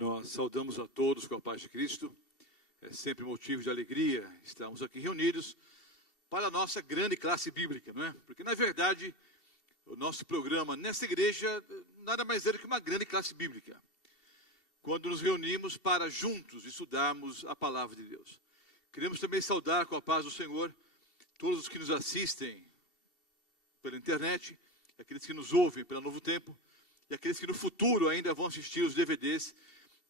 Nós saudamos a todos com a paz de Cristo. É sempre motivo de alegria estarmos aqui reunidos para a nossa grande classe bíblica, não é? Porque, na verdade, o nosso programa nessa igreja nada mais é do que uma grande classe bíblica. Quando nos reunimos para juntos estudarmos a palavra de Deus. Queremos também saudar com a paz do Senhor todos os que nos assistem pela internet, aqueles que nos ouvem pela Novo Tempo, e aqueles que no futuro ainda vão assistir os DVDs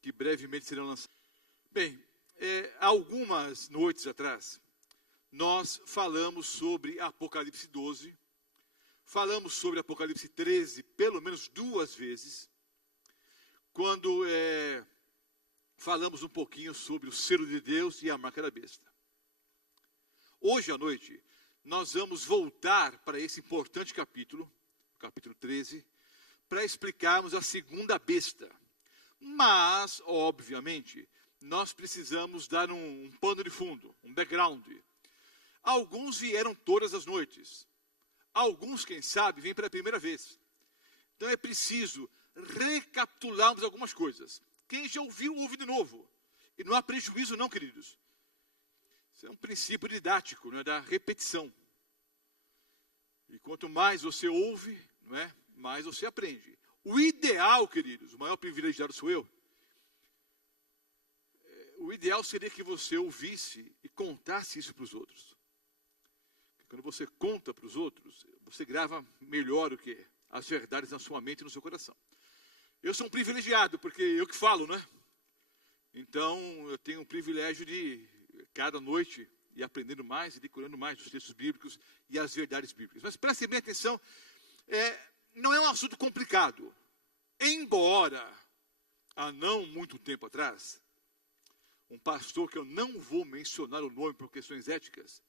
que brevemente serão lançados. Bem, algumas noites atrás, nós falamos sobre Apocalipse 12, falamos sobre Apocalipse 13 pelo menos 2 vezes, quando falamos um pouquinho sobre o selo de Deus e a marca da besta. Hoje à noite, nós vamos voltar para esse importante capítulo, capítulo 13, para explicarmos a segunda besta. Mas, obviamente, nós precisamos dar um pano de fundo, um background. Alguns vieram todas as noites. Alguns, quem sabe, vêm pela primeira vez. Então é preciso recapitularmos algumas coisas. Quem já ouviu, ouve de novo. E não há prejuízo não, queridos. Isso é um princípio didático, não é, da repetição. E quanto mais você ouve, não é, mais você aprende. O ideal, queridos, o maior privilegiado sou eu. O ideal seria que você ouvisse e contasse isso para os outros. Quando você conta para os outros, você grava melhor o que as verdades na sua mente e no seu coração. Eu sou um privilegiado, porque eu que falo, né? Então, eu tenho o privilégio de, cada noite, ir aprendendo mais e decorando mais os textos bíblicos e as verdades bíblicas. Mas prestem bem atenção, não é um assunto complicado. Embora, há não muito tempo atrás, um pastor que eu não vou mencionar o nome por questões éticas,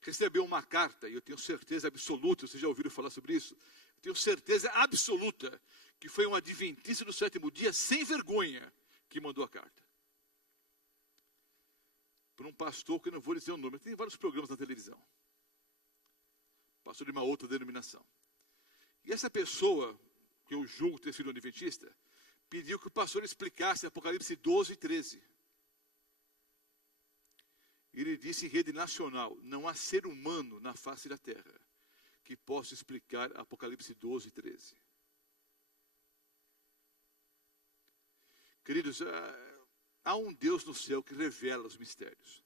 recebeu uma carta, e eu tenho certeza absoluta, vocês já ouviram falar sobre isso? Eu tenho certeza absoluta que foi um adventista do 7º dia, sem vergonha, que mandou a carta. Por um pastor que eu não vou dizer o nome, tem vários programas na televisão. Pastor de uma outra denominação. E essa pessoa, que eu julgo ter sido um adventista, pediu que o pastor explicasse Apocalipse 12 e 13. Ele disse em rede nacional, não há ser humano na face da terra que possa explicar Apocalipse 12 e 13. Queridos, há um Deus no céu que revela os mistérios.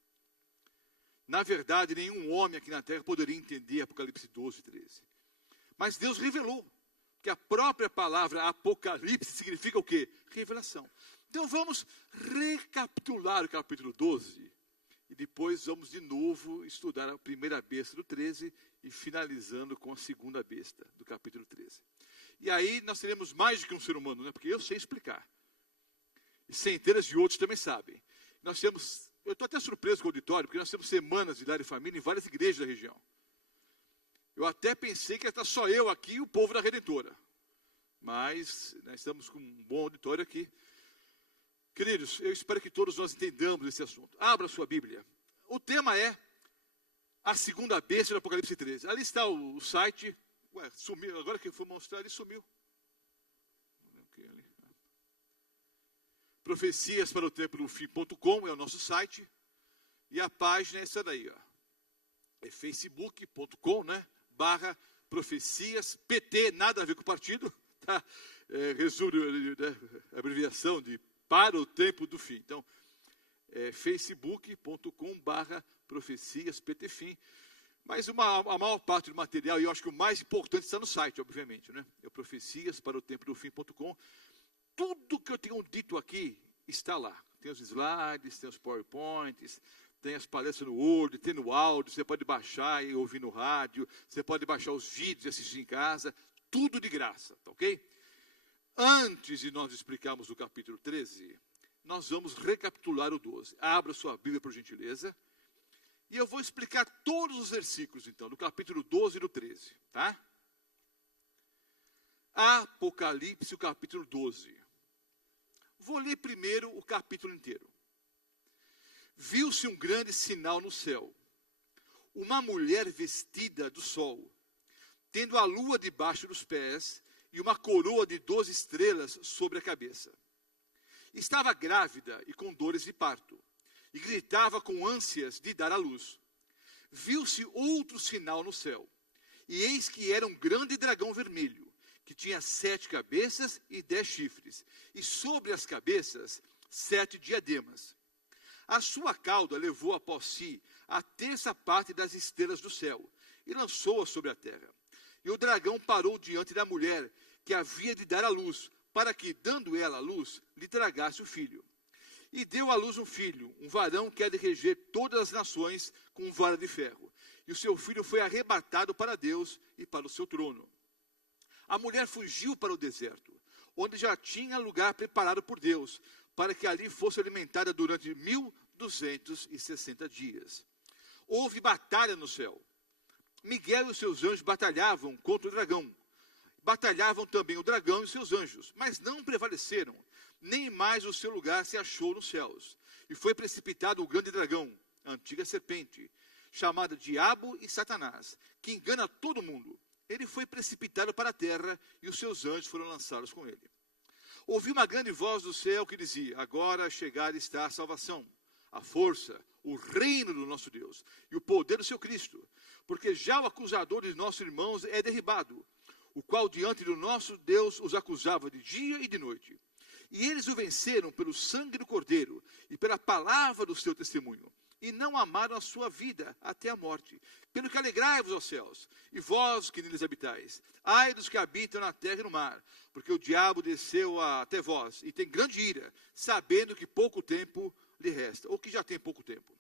Na verdade, nenhum homem aqui na terra poderia entender Apocalipse 12 e 13. Mas Deus revelou, que a própria palavra Apocalipse significa o quê? Revelação. Então vamos recapitular o capítulo 12 e depois vamos de novo estudar a primeira besta do 13 e finalizando com a segunda besta do capítulo 13. E aí nós teremos mais do que um ser humano, né? Porque eu sei explicar. E centenas de outros também sabem. Nós temos, eu estou até surpreso com o auditório, porque nós temos semanas de lar e família em várias igrejas da região. Eu até pensei que ia estar só eu aqui e o povo da Redentora. Mas nós estamos com um bom auditório aqui. Queridos, eu espero que todos nós entendamos esse assunto. Abra a sua Bíblia. O tema é a segunda besta do Apocalipse 13. Ali está o site. Ué, sumiu. Agora que eu fui mostrar, ele sumiu. Profecias para o tempo do fim.com é o nosso site. E a página é essa daí, ó. É facebook.com, né? /profecias PT, nada a ver com o partido, tá? Resume, né? Abreviação de para o tempo do fim. Então, facebook.com /profecias PT fim. Mas a maior parte do material, e eu acho que o mais importante está no site, obviamente, né? É profecias para o tempo do fim.com. Tudo que eu tenho dito aqui está lá. Tem os slides, tem os PowerPoints, tem as palestras no Word, tem no áudio, você pode baixar e ouvir no rádio, você pode baixar os vídeos e assistir em casa, tudo de graça, tá ok? Antes de nós explicarmos o capítulo 13, nós vamos recapitular o 12. Abra sua Bíblia, por gentileza, e eu vou explicar todos os versículos, então, do capítulo 12 e do 13, tá? Apocalipse, o capítulo 12. Vou ler primeiro o capítulo inteiro. Viu-se um grande sinal no céu, uma mulher vestida do sol, tendo a lua debaixo dos pés e uma coroa de 12 estrelas sobre a cabeça. Estava grávida e com dores de parto, e gritava com ânsias de dar à luz. Viu-se outro sinal no céu, e eis que era um grande dragão vermelho, que tinha 7 cabeças e 10 chifres, e sobre as cabeças 7 diademas. A sua cauda levou após si a terça parte das estrelas do céu, e lançou-as sobre a terra. E o dragão parou diante da mulher, que havia de dar à luz, para que, dando ela à luz, lhe tragasse o filho. E deu à luz um filho, um varão que há de reger todas as nações com vara de ferro. E o seu filho foi arrebatado para Deus e para o seu trono. A mulher fugiu para o deserto, onde já tinha lugar preparado por Deus, para que ali fosse alimentada durante 1260 dias. Houve batalha no céu. Miguel e os seus anjos batalhavam contra o dragão. Batalhavam também o dragão e os seus anjos, mas não prevaleceram, nem mais o seu lugar se achou nos céus. E foi precipitado o grande dragão, a antiga serpente, chamada Diabo e Satanás, que engana todo mundo. Ele foi precipitado para a terra e os seus anjos foram lançados com ele. Ouvi uma grande voz do céu que dizia: agora chegada está a salvação, a força, o reino do nosso Deus e o poder do seu Cristo, porque já o acusador de nossos irmãos é derribado, o qual diante do nosso Deus os acusava de dia e de noite. E eles o venceram pelo sangue do Cordeiro e pela palavra do seu testemunho, e não amaram a sua vida até a morte. Pelo que alegrai-vos aos céus, e vós que neles habitais. Ai dos que habitam na terra e no mar, porque o diabo desceu até vós, e tem grande ira, sabendo que pouco tempo lhe resta, ou que já tem pouco tempo.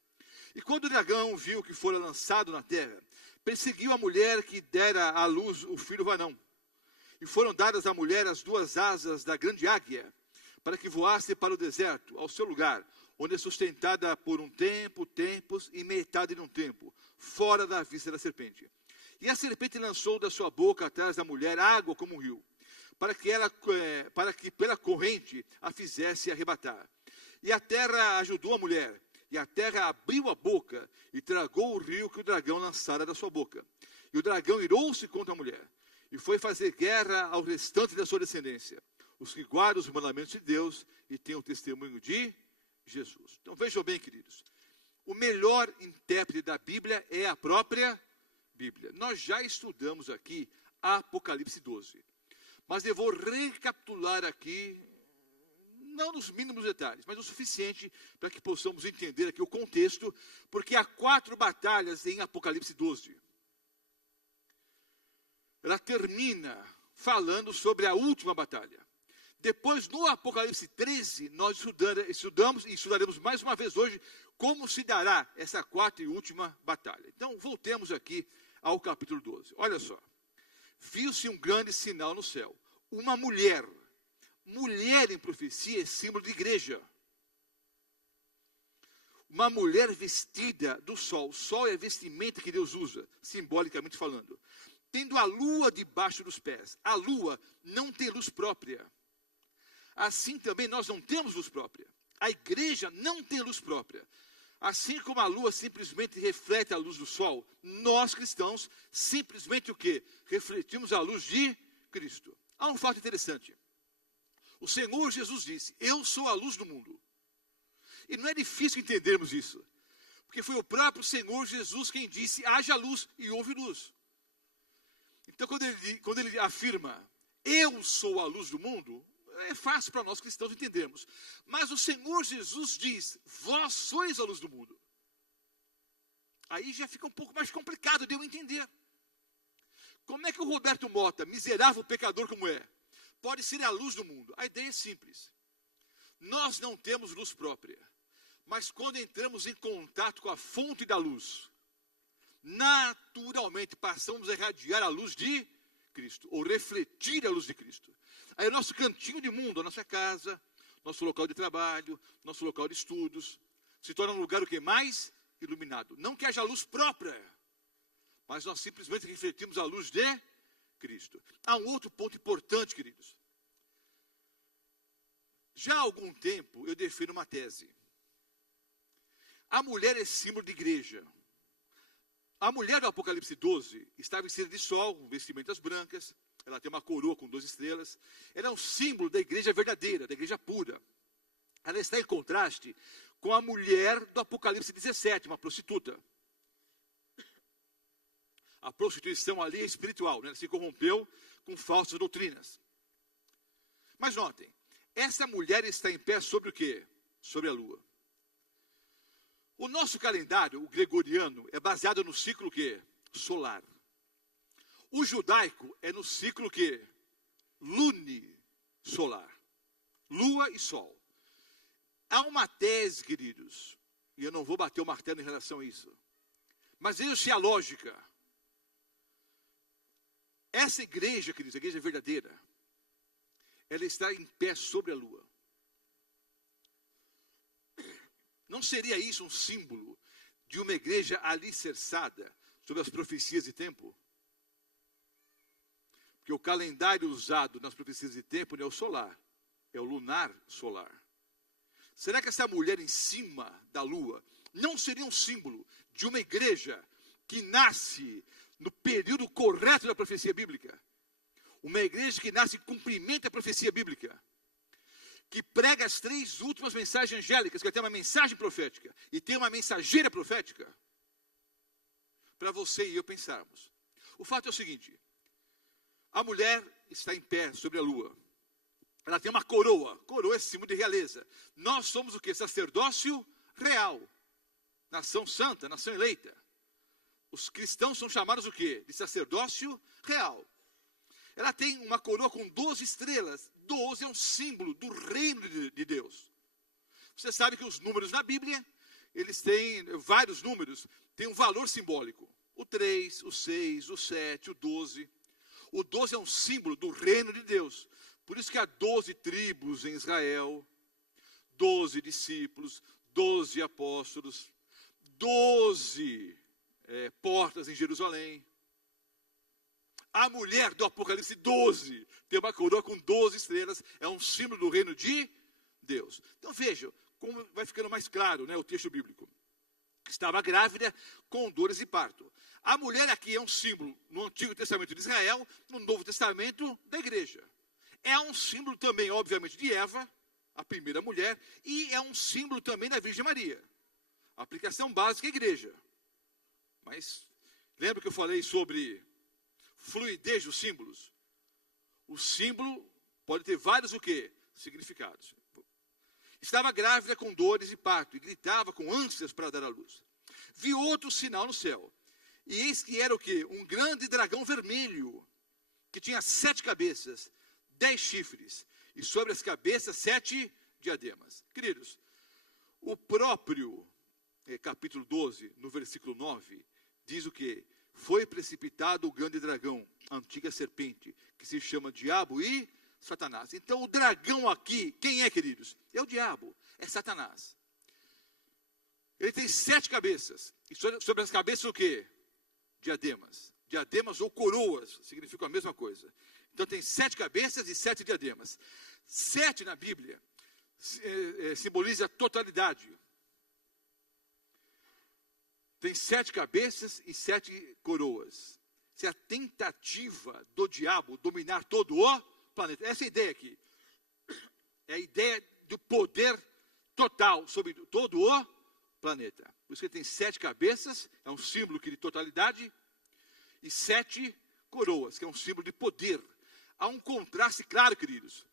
E quando o dragão viu que fora lançado na terra, perseguiu a mulher que dera à luz o filho varão. E foram dadas à mulher as 2 asas da grande águia, para que voasse para o deserto, ao seu lugar, onde é sustentada por um tempo, tempos e metade de um tempo, fora da vista da serpente. E a serpente lançou da sua boca atrás da mulher água como um rio, para que pela corrente a fizesse arrebatar. E a terra ajudou a mulher, e a terra abriu a boca e tragou o rio que o dragão lançara da sua boca. E o dragão irou-se contra a mulher, e foi fazer guerra ao restante da sua descendência, os que guardam os mandamentos de Deus e têm o testemunho de Jesus. Então vejam bem, queridos, o melhor intérprete da Bíblia é a própria Bíblia. Nós já estudamos aqui Apocalipse 12, mas eu vou recapitular aqui, não nos mínimos detalhes, mas o suficiente para que possamos entender aqui o contexto, porque há 4 batalhas em Apocalipse 12. Ela termina falando sobre a última batalha. Depois, no Apocalipse 13, nós estudamos e estudaremos mais uma vez hoje como se dará essa 4ª e última batalha. Então, voltemos aqui ao capítulo 12. Olha só. Viu-se um grande sinal no céu. Uma mulher. Mulher em profecia é símbolo de igreja. Uma mulher vestida do sol. O sol é a vestimenta que Deus usa, simbolicamente falando. Tendo a lua debaixo dos pés. A lua não tem luz própria. Assim também nós não temos luz própria. A igreja não tem luz própria. Assim como a lua simplesmente reflete a luz do sol, nós cristãos simplesmente o quê? Refletimos a luz de Cristo. Há um fato interessante. O Senhor Jesus disse: eu sou a luz do mundo. E não é difícil entendermos isso, porque foi o próprio Senhor Jesus quem disse: haja luz e houve luz. Então quando ele afirma: eu sou a luz do mundo, é fácil para nós cristãos entendermos. Mas o Senhor Jesus diz: vós sois a luz do mundo. Aí já fica um pouco mais complicado de eu entender. Como é que o Roberto Mota, miserável pecador como é, pode ser a luz do mundo? A ideia é simples. Nós não temos luz própria, mas quando entramos em contato com a fonte da luz, naturalmente passamos a irradiar a luz de Cristo, ou refletir a luz de Cristo. Aí o nosso cantinho de mundo, a nossa casa, nosso local de trabalho, nosso local de estudos, se torna um lugar o que? Mais iluminado. Não que haja luz própria, mas nós simplesmente refletimos a luz de Cristo. Há um outro ponto importante, queridos. Já há algum tempo eu defino uma tese. A mulher é símbolo de igreja. A mulher do Apocalipse 12 está vestida de sol, com vestimentas brancas. Ela tem uma coroa com 2 estrelas. Ela é um símbolo da igreja verdadeira, da igreja pura. ela está em contraste com a mulher do Apocalipse 17, uma prostituta. A prostituição ali é espiritual, né? Ela se corrompeu com falsas doutrinas. Mas notem, essa mulher está em pé sobre o quê? Sobre a lua. O nosso calendário, o gregoriano, é baseado no ciclo quê? Solar. O judaico é no ciclo quê? Lunisolar. Lua e sol. Há uma tese, queridos, e eu não vou bater o martelo em relação a isso, mas veja-se a lógica. Essa igreja, queridos, a igreja verdadeira, ela está em pé sobre a lua. Não seria isso um símbolo de uma igreja alicerçada sobre as profecias de tempo? Porque o calendário usado nas profecias de tempo não é o solar, é o lunar solar. Será que essa mulher em cima da lua não seria um símbolo de uma igreja que nasce no período correto da profecia bíblica? Uma igreja que nasce em cumprimento da profecia bíblica, que prega as 3 últimas mensagens angélicas, que tem uma mensagem profética e tem uma mensageira profética, para você e eu pensarmos. O fato é o seguinte: a mulher está em pé sobre a lua. Ela tem uma coroa. Coroa é símbolo de realeza. Nós somos o quê? Sacerdócio real. Nação santa, nação eleita. Os cristãos são chamados o quê? De sacerdócio real. Ela tem uma coroa com 12 estrelas. 12 é um símbolo do reino de Deus. Você sabe que os números na Bíblia, eles têm vários números, têm um valor simbólico. O 3, o 6, o 7, o 12. O 12 é um símbolo do reino de Deus. Por isso que há 12 tribos em Israel, 12 discípulos, 12 apóstolos, 12 portas em Jerusalém. A mulher do Apocalipse 12 tem uma coroa com 12 estrelas, é um símbolo do reino de Deus. Então vejam como vai ficando mais claro, né, o texto bíblico. Estava grávida com dores de parto. A mulher aqui é um símbolo no Antigo Testamento de Israel, no Novo Testamento da igreja. É um símbolo também, obviamente, de Eva, a primeira mulher, e é um símbolo também da Virgem Maria. A aplicação básica é a igreja. Mas lembra que eu falei sobre fluidez dos símbolos? O símbolo pode ter vários o quê? Significados. Estava grávida com dores e parto, e gritava com ânsias para dar à luz. Vi outro sinal no céu, e eis que era o quê? Um grande dragão vermelho, que tinha 7 cabeças, 10 chifres, e sobre as cabeças 7 diademas. Queridos, o próprio capítulo 12, no versículo 9, diz o quê? Foi precipitado o grande dragão, a antiga serpente, que se chama Diabo e Satanás. Então o dragão aqui, quem é, queridos? É o diabo, é Satanás. Ele tem 7 cabeças, e sobre as cabeças o quê? Diademas. Diademas ou coroas, significam a mesma coisa. Então tem 7 cabeças e 7 diademas. 7 na Bíblia simboliza a totalidade. Tem 7 cabeças e 7 coroas. Essa é a tentativa do diabo dominar todo o planeta. Essa é a ideia aqui. É a ideia do poder total sobre todo o planeta. Por isso que ele tem 7 cabeças, é um símbolo de totalidade, e 7 coroas, que é um símbolo de poder. Há um contraste claro, queridos,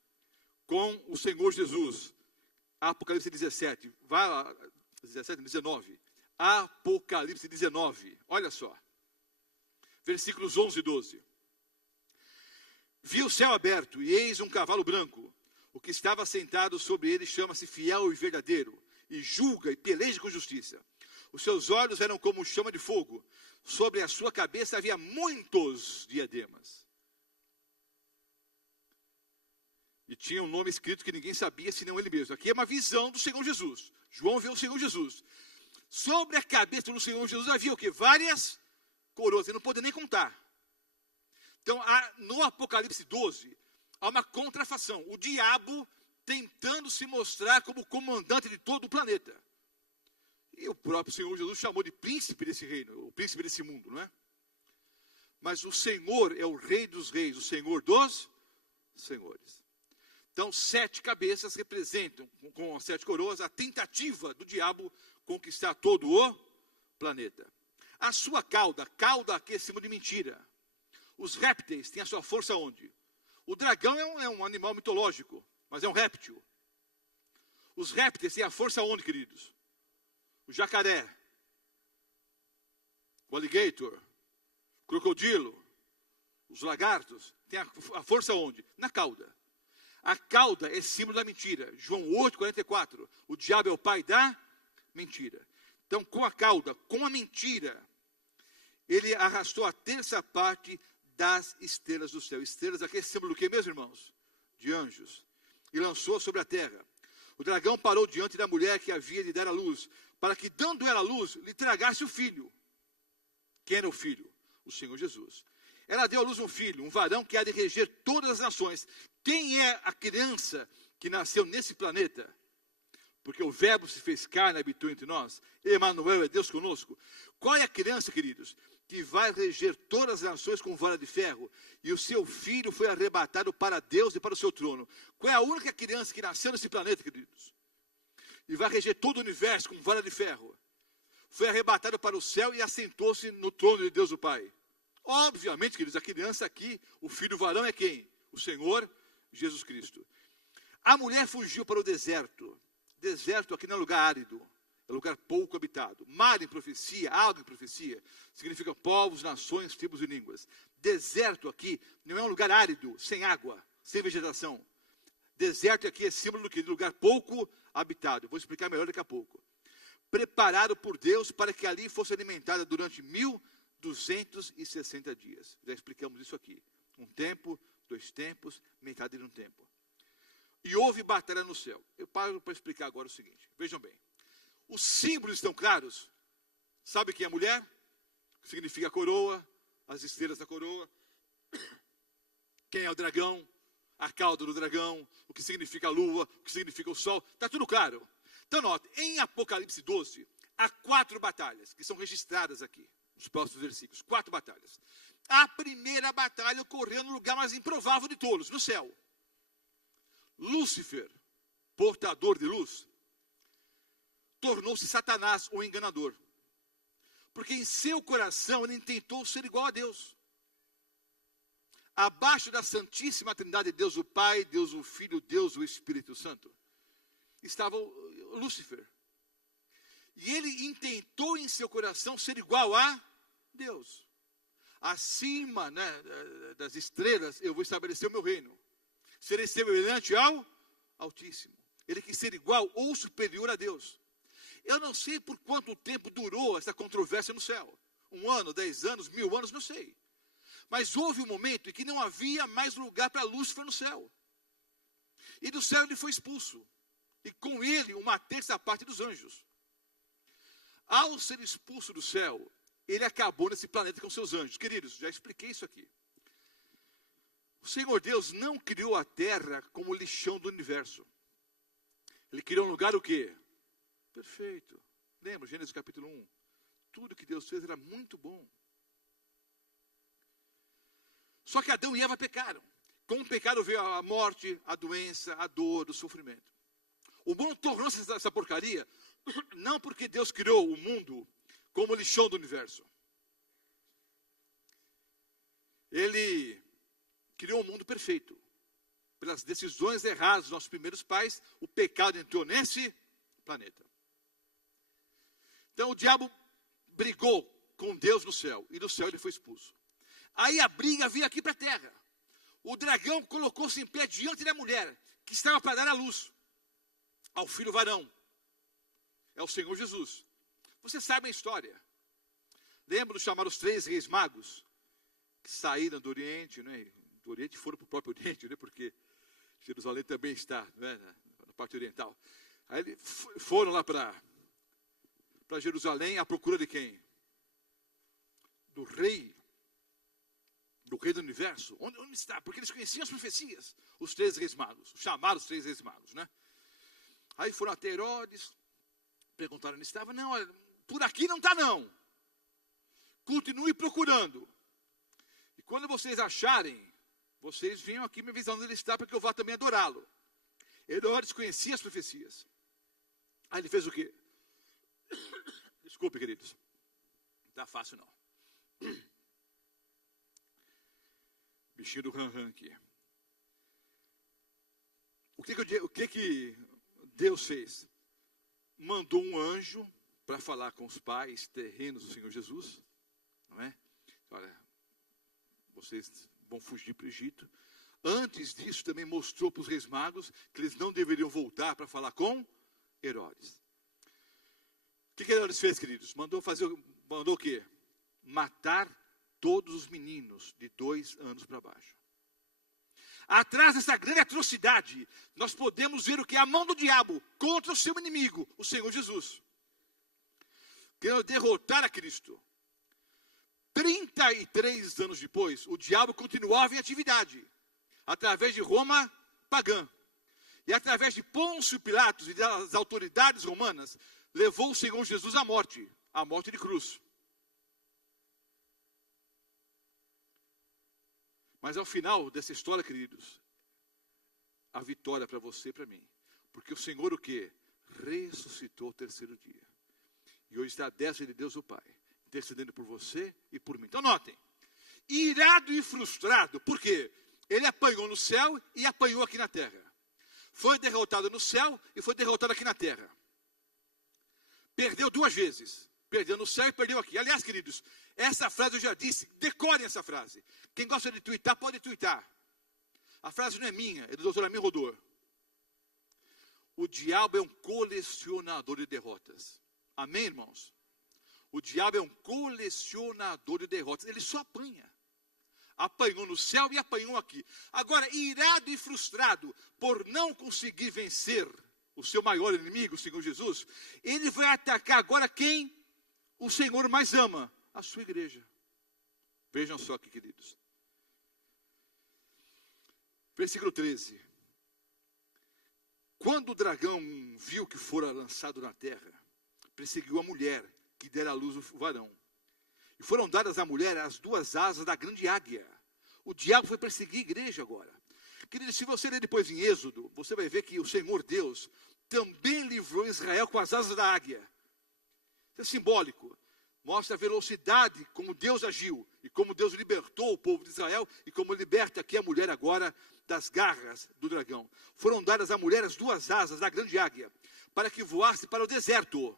com o Senhor Jesus. Apocalipse 17, vai lá, 17, 19. Apocalipse 19, olha só. Versículos 11 e 12. Vi o céu aberto, e eis um cavalo branco. O que estava sentado sobre ele chama-se Fiel e Verdadeiro, e julga e peleja com justiça. Os seus olhos eram como chama de fogo. Sobre a sua cabeça havia muitos diademas. E tinha um nome escrito que ninguém sabia, senão ele mesmo. Aqui é uma visão do Senhor Jesus. João vê o Senhor Jesus. Sobre a cabeça do Senhor Jesus havia o quê? Várias coroas. Ele não pode nem contar. Então, no Apocalipse 12, há uma contrafação. O diabo tentando se mostrar como comandante de todo o planeta. E o próprio Senhor Jesus chamou de príncipe desse reino, o príncipe desse mundo, não é? Mas o Senhor é o Rei dos Reis, o Senhor dos Senhores. Então, 7 cabeças representam, com as 7 coroas, a tentativa do diabo conquistar todo o planeta. A sua cauda aqui é símbolo de mentira. Os répteis têm a sua força onde? O dragão é um animal mitológico, mas é um réptil. Os répteis têm a força onde, queridos? O jacaré, o alligator, o crocodilo, os lagartos, têm a força onde? Na cauda. A cauda é símbolo da mentira. João 8:44. O diabo é o pai da mentira. Então, com a cauda, com a mentira, ele arrastou a terça parte das estrelas do céu. Estrelas aqui é símbolo do que mesmo, irmãos? De anjos. E lançou sobre a terra. O dragão parou diante da mulher que havia de dar à luz, para que, dando ela a luz, lhe tragasse o filho. Quem era o filho? O Senhor Jesus. Ela deu à luz um filho, um varão que há de reger todas as nações. Quem é a criança que nasceu nesse planeta? Porque o verbo se fez carne e habitou entre nós. Emanuel é Deus conosco. Qual é a criança, queridos? Que vai reger todas as nações com vara de ferro. E o seu filho foi arrebatado para Deus e para o seu trono. Qual é a única criança que nasceu nesse planeta, queridos? E vai reger todo o universo com vara de ferro. Foi arrebatado para o céu e assentou-se no trono de Deus o Pai. Obviamente, queridos, a criança aqui, o filho varão é quem? O Senhor Jesus Cristo. A mulher fugiu para o deserto. Deserto aqui não é lugar árido, é lugar pouco habitado. Mar em profecia, água em profecia, significa povos, nações, tribos e línguas. Deserto aqui não é um lugar árido, sem água, sem vegetação. Deserto aqui é símbolo do que? De lugar pouco habitado. Eu vou explicar melhor daqui a pouco. Preparado por Deus para que ali fosse alimentada durante 1260 dias. Já explicamos isso aqui. Um tempo, 2 tempos, metade de um tempo. E houve batalha no céu. Eu paro para explicar agora o seguinte. Vejam bem. Os símbolos estão claros. Sabe quem é a mulher? Que significa a coroa, as estrelas da coroa. Quem é o dragão? A cauda do dragão. O que significa a lua, o que significa o sol. Está tudo claro. Então, note, em Apocalipse 12, há 4 batalhas que são registradas aqui, nos próximos versículos. 4 batalhas. A primeira batalha ocorreu no lugar mais improvável de todos, no céu. Lúcifer, portador de luz, tornou-se Satanás, o enganador. Porque em seu coração ele tentou ser igual a Deus. Abaixo da Santíssima Trindade, Deus o Pai, Deus o Filho, Deus o Espírito Santo, estava Lúcifer. E ele intentou em seu coração ser igual a Deus. Acima, né, das estrelas, eu vou estabelecer o meu reino. Serei semelhante ao Altíssimo. Ele quis ser igual ou superior a Deus. Eu não sei por quanto tempo durou essa controvérsia no céu. 1 ano, 10 anos, 1000 anos, não sei. Mas houve um momento em que não havia mais lugar para Lúcifer no céu. E do céu ele foi expulso. E com ele, 1/3 parte dos anjos. Ao ser expulso do céu, ele acabou nesse planeta com seus anjos. Queridos, já expliquei isso aqui. O Senhor Deus não criou a terra como lixão do universo. Ele criou um lugar o quê? Perfeito. Lembra, Gênesis capítulo 1? Tudo que Deus fez era muito bom. Só que Adão e Eva pecaram. Com o pecado veio a morte, a doença, a dor, o sofrimento. O mundo tornou-se essa porcaria, não porque Deus criou o mundo como lixão do universo. Ele criou um mundo perfeito. Pelas decisões erradas dos nossos primeiros pais, o pecado entrou nesse planeta. Então o diabo brigou com Deus no céu, e do céu ele foi expulso. Aí a briga veio aqui para a terra. O dragão colocou-se em pé diante da mulher, que estava para dar a luz ao filho varão. É o Senhor Jesus. Você sabe a história. Lembra de chamar os 3 reis magos, que saíram do Oriente, né? Do Oriente foram para o próprio Oriente, né? Porque Jerusalém também está, né? Na parte oriental. Aí eles foram lá para Jerusalém à procura de quem? Do rei do universo. Onde está? Porque eles conheciam as profecias. Os 3 reis magos, chamaram os 3 reis magos, né? Aí foram até Herodes, perguntaram onde estava. Não, por aqui não está não. Continue procurando. E quando vocês acharem, vocês venham aqui me avisando onde ele está, para que eu vá também adorá-lo. Herodes conhecia as profecias. Aí ele fez o quê? Desculpe, queridos. Não está fácil, não. Bichinho do ran aqui. O que Deus fez? Mandou um anjo para falar com os pais terrenos do Senhor Jesus. Não é? Olha, vocês vão fugir para o Egito. Antes disso, também mostrou para os reis magos que eles não deveriam voltar para falar com Herodes. O que Herodes fez, queridos? Mandou o quê? Matar todos os meninos de 2 anos para baixo. Atrás dessa grande atrocidade, nós podemos ver o que é a mão do diabo contra o seu inimigo, o Senhor Jesus. Querendo derrotar a Cristo. 33 anos depois, o diabo continuava em atividade, através de Roma pagã. E através de Pôncio Pilatos e das autoridades romanas, levou o Senhor Jesus à morte de cruz. Mas ao final dessa história, queridos, a vitória para você e para mim. Porque o Senhor o quê? Ressuscitou o 3º dia. E hoje está à destra de Deus o Pai, intercedendo por você e por mim. Então notem, irado e frustrado, por quê? Ele apanhou no céu e apanhou aqui na terra. Foi derrotado no céu e foi derrotado aqui na terra. Perdeu 2 vezes. Perdeu no céu e perdeu aqui. Aliás, queridos, essa frase eu já disse, decorem essa frase. Quem gosta de tuitar, pode tuitar. A frase não é minha, é do Dr. Amir Rodor. O diabo é um colecionador de derrotas. Amém, irmãos? O diabo é um colecionador de derrotas. Ele só apanha. Apanhou no céu e apanhou aqui. Agora, irado e frustrado por não conseguir vencer o seu maior inimigo, o Senhor Jesus, ele vai atacar agora quem o Senhor mais ama, a sua igreja. Vejam só aqui, queridos. Versículo 13. Quando o dragão viu que fora lançado na terra, perseguiu a mulher que dera à luz o varão. E foram dadas à mulher as 2 asas da grande águia. O diabo foi perseguir a igreja agora. Querido, se você ler depois em Êxodo, você vai ver que o Senhor Deus também livrou Israel com as asas da águia. Isso é simbólico. Mostra a velocidade como Deus agiu. E como Deus libertou o povo de Israel. E como liberta aqui a mulher agora das garras do dragão. Foram dadas à mulher as 2 asas da grande águia. Para que voasse para o deserto.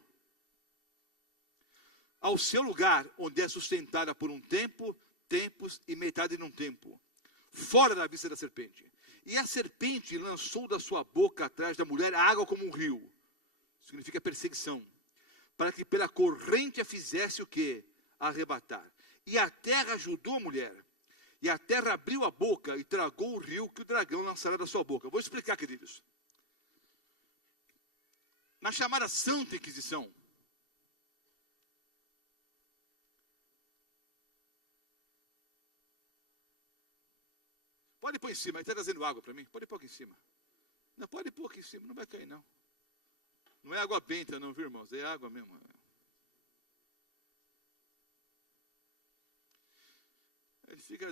Ao seu lugar, onde é sustentada por um tempo, tempos e metade num tempo. Fora da vista da serpente. E a serpente lançou da sua boca atrás da mulher a água como um rio. Significa perseguição. Para que pela corrente a fizesse o quê? Arrebatar. E a terra ajudou a mulher. E a terra abriu a boca e tragou o rio que o dragão lançara da sua boca. Vou explicar, queridos. Na chamada Santa Inquisição, pode pôr em cima, ele está trazendo água para mim. Pode pôr aqui em cima. Não, pode pôr aqui em cima, não vai cair não. Não é água benta não, viu, irmãos? É água mesmo. Ele fica...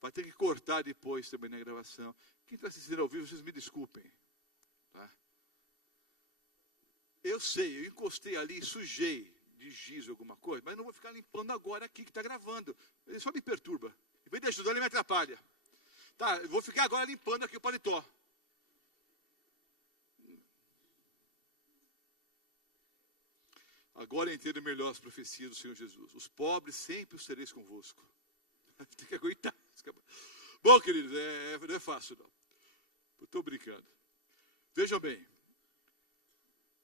Vai ter que cortar depois também na gravação. Quem está assistindo ao vivo, vocês me desculpem. Tá? Eu sei, eu encostei ali, sujei de giz alguma coisa, mas não vou ficar limpando agora aqui que está gravando. Ele só me perturba. Em vez de ajudar, ele me atrapalha. Tá, eu vou ficar agora limpando aqui o paletó. Agora entendo melhor as profecias do Senhor Jesus. Os pobres sempre os tereis convosco. Tem que aguentar. Bom, queridos, não é fácil não. Estou brincando. Vejam bem.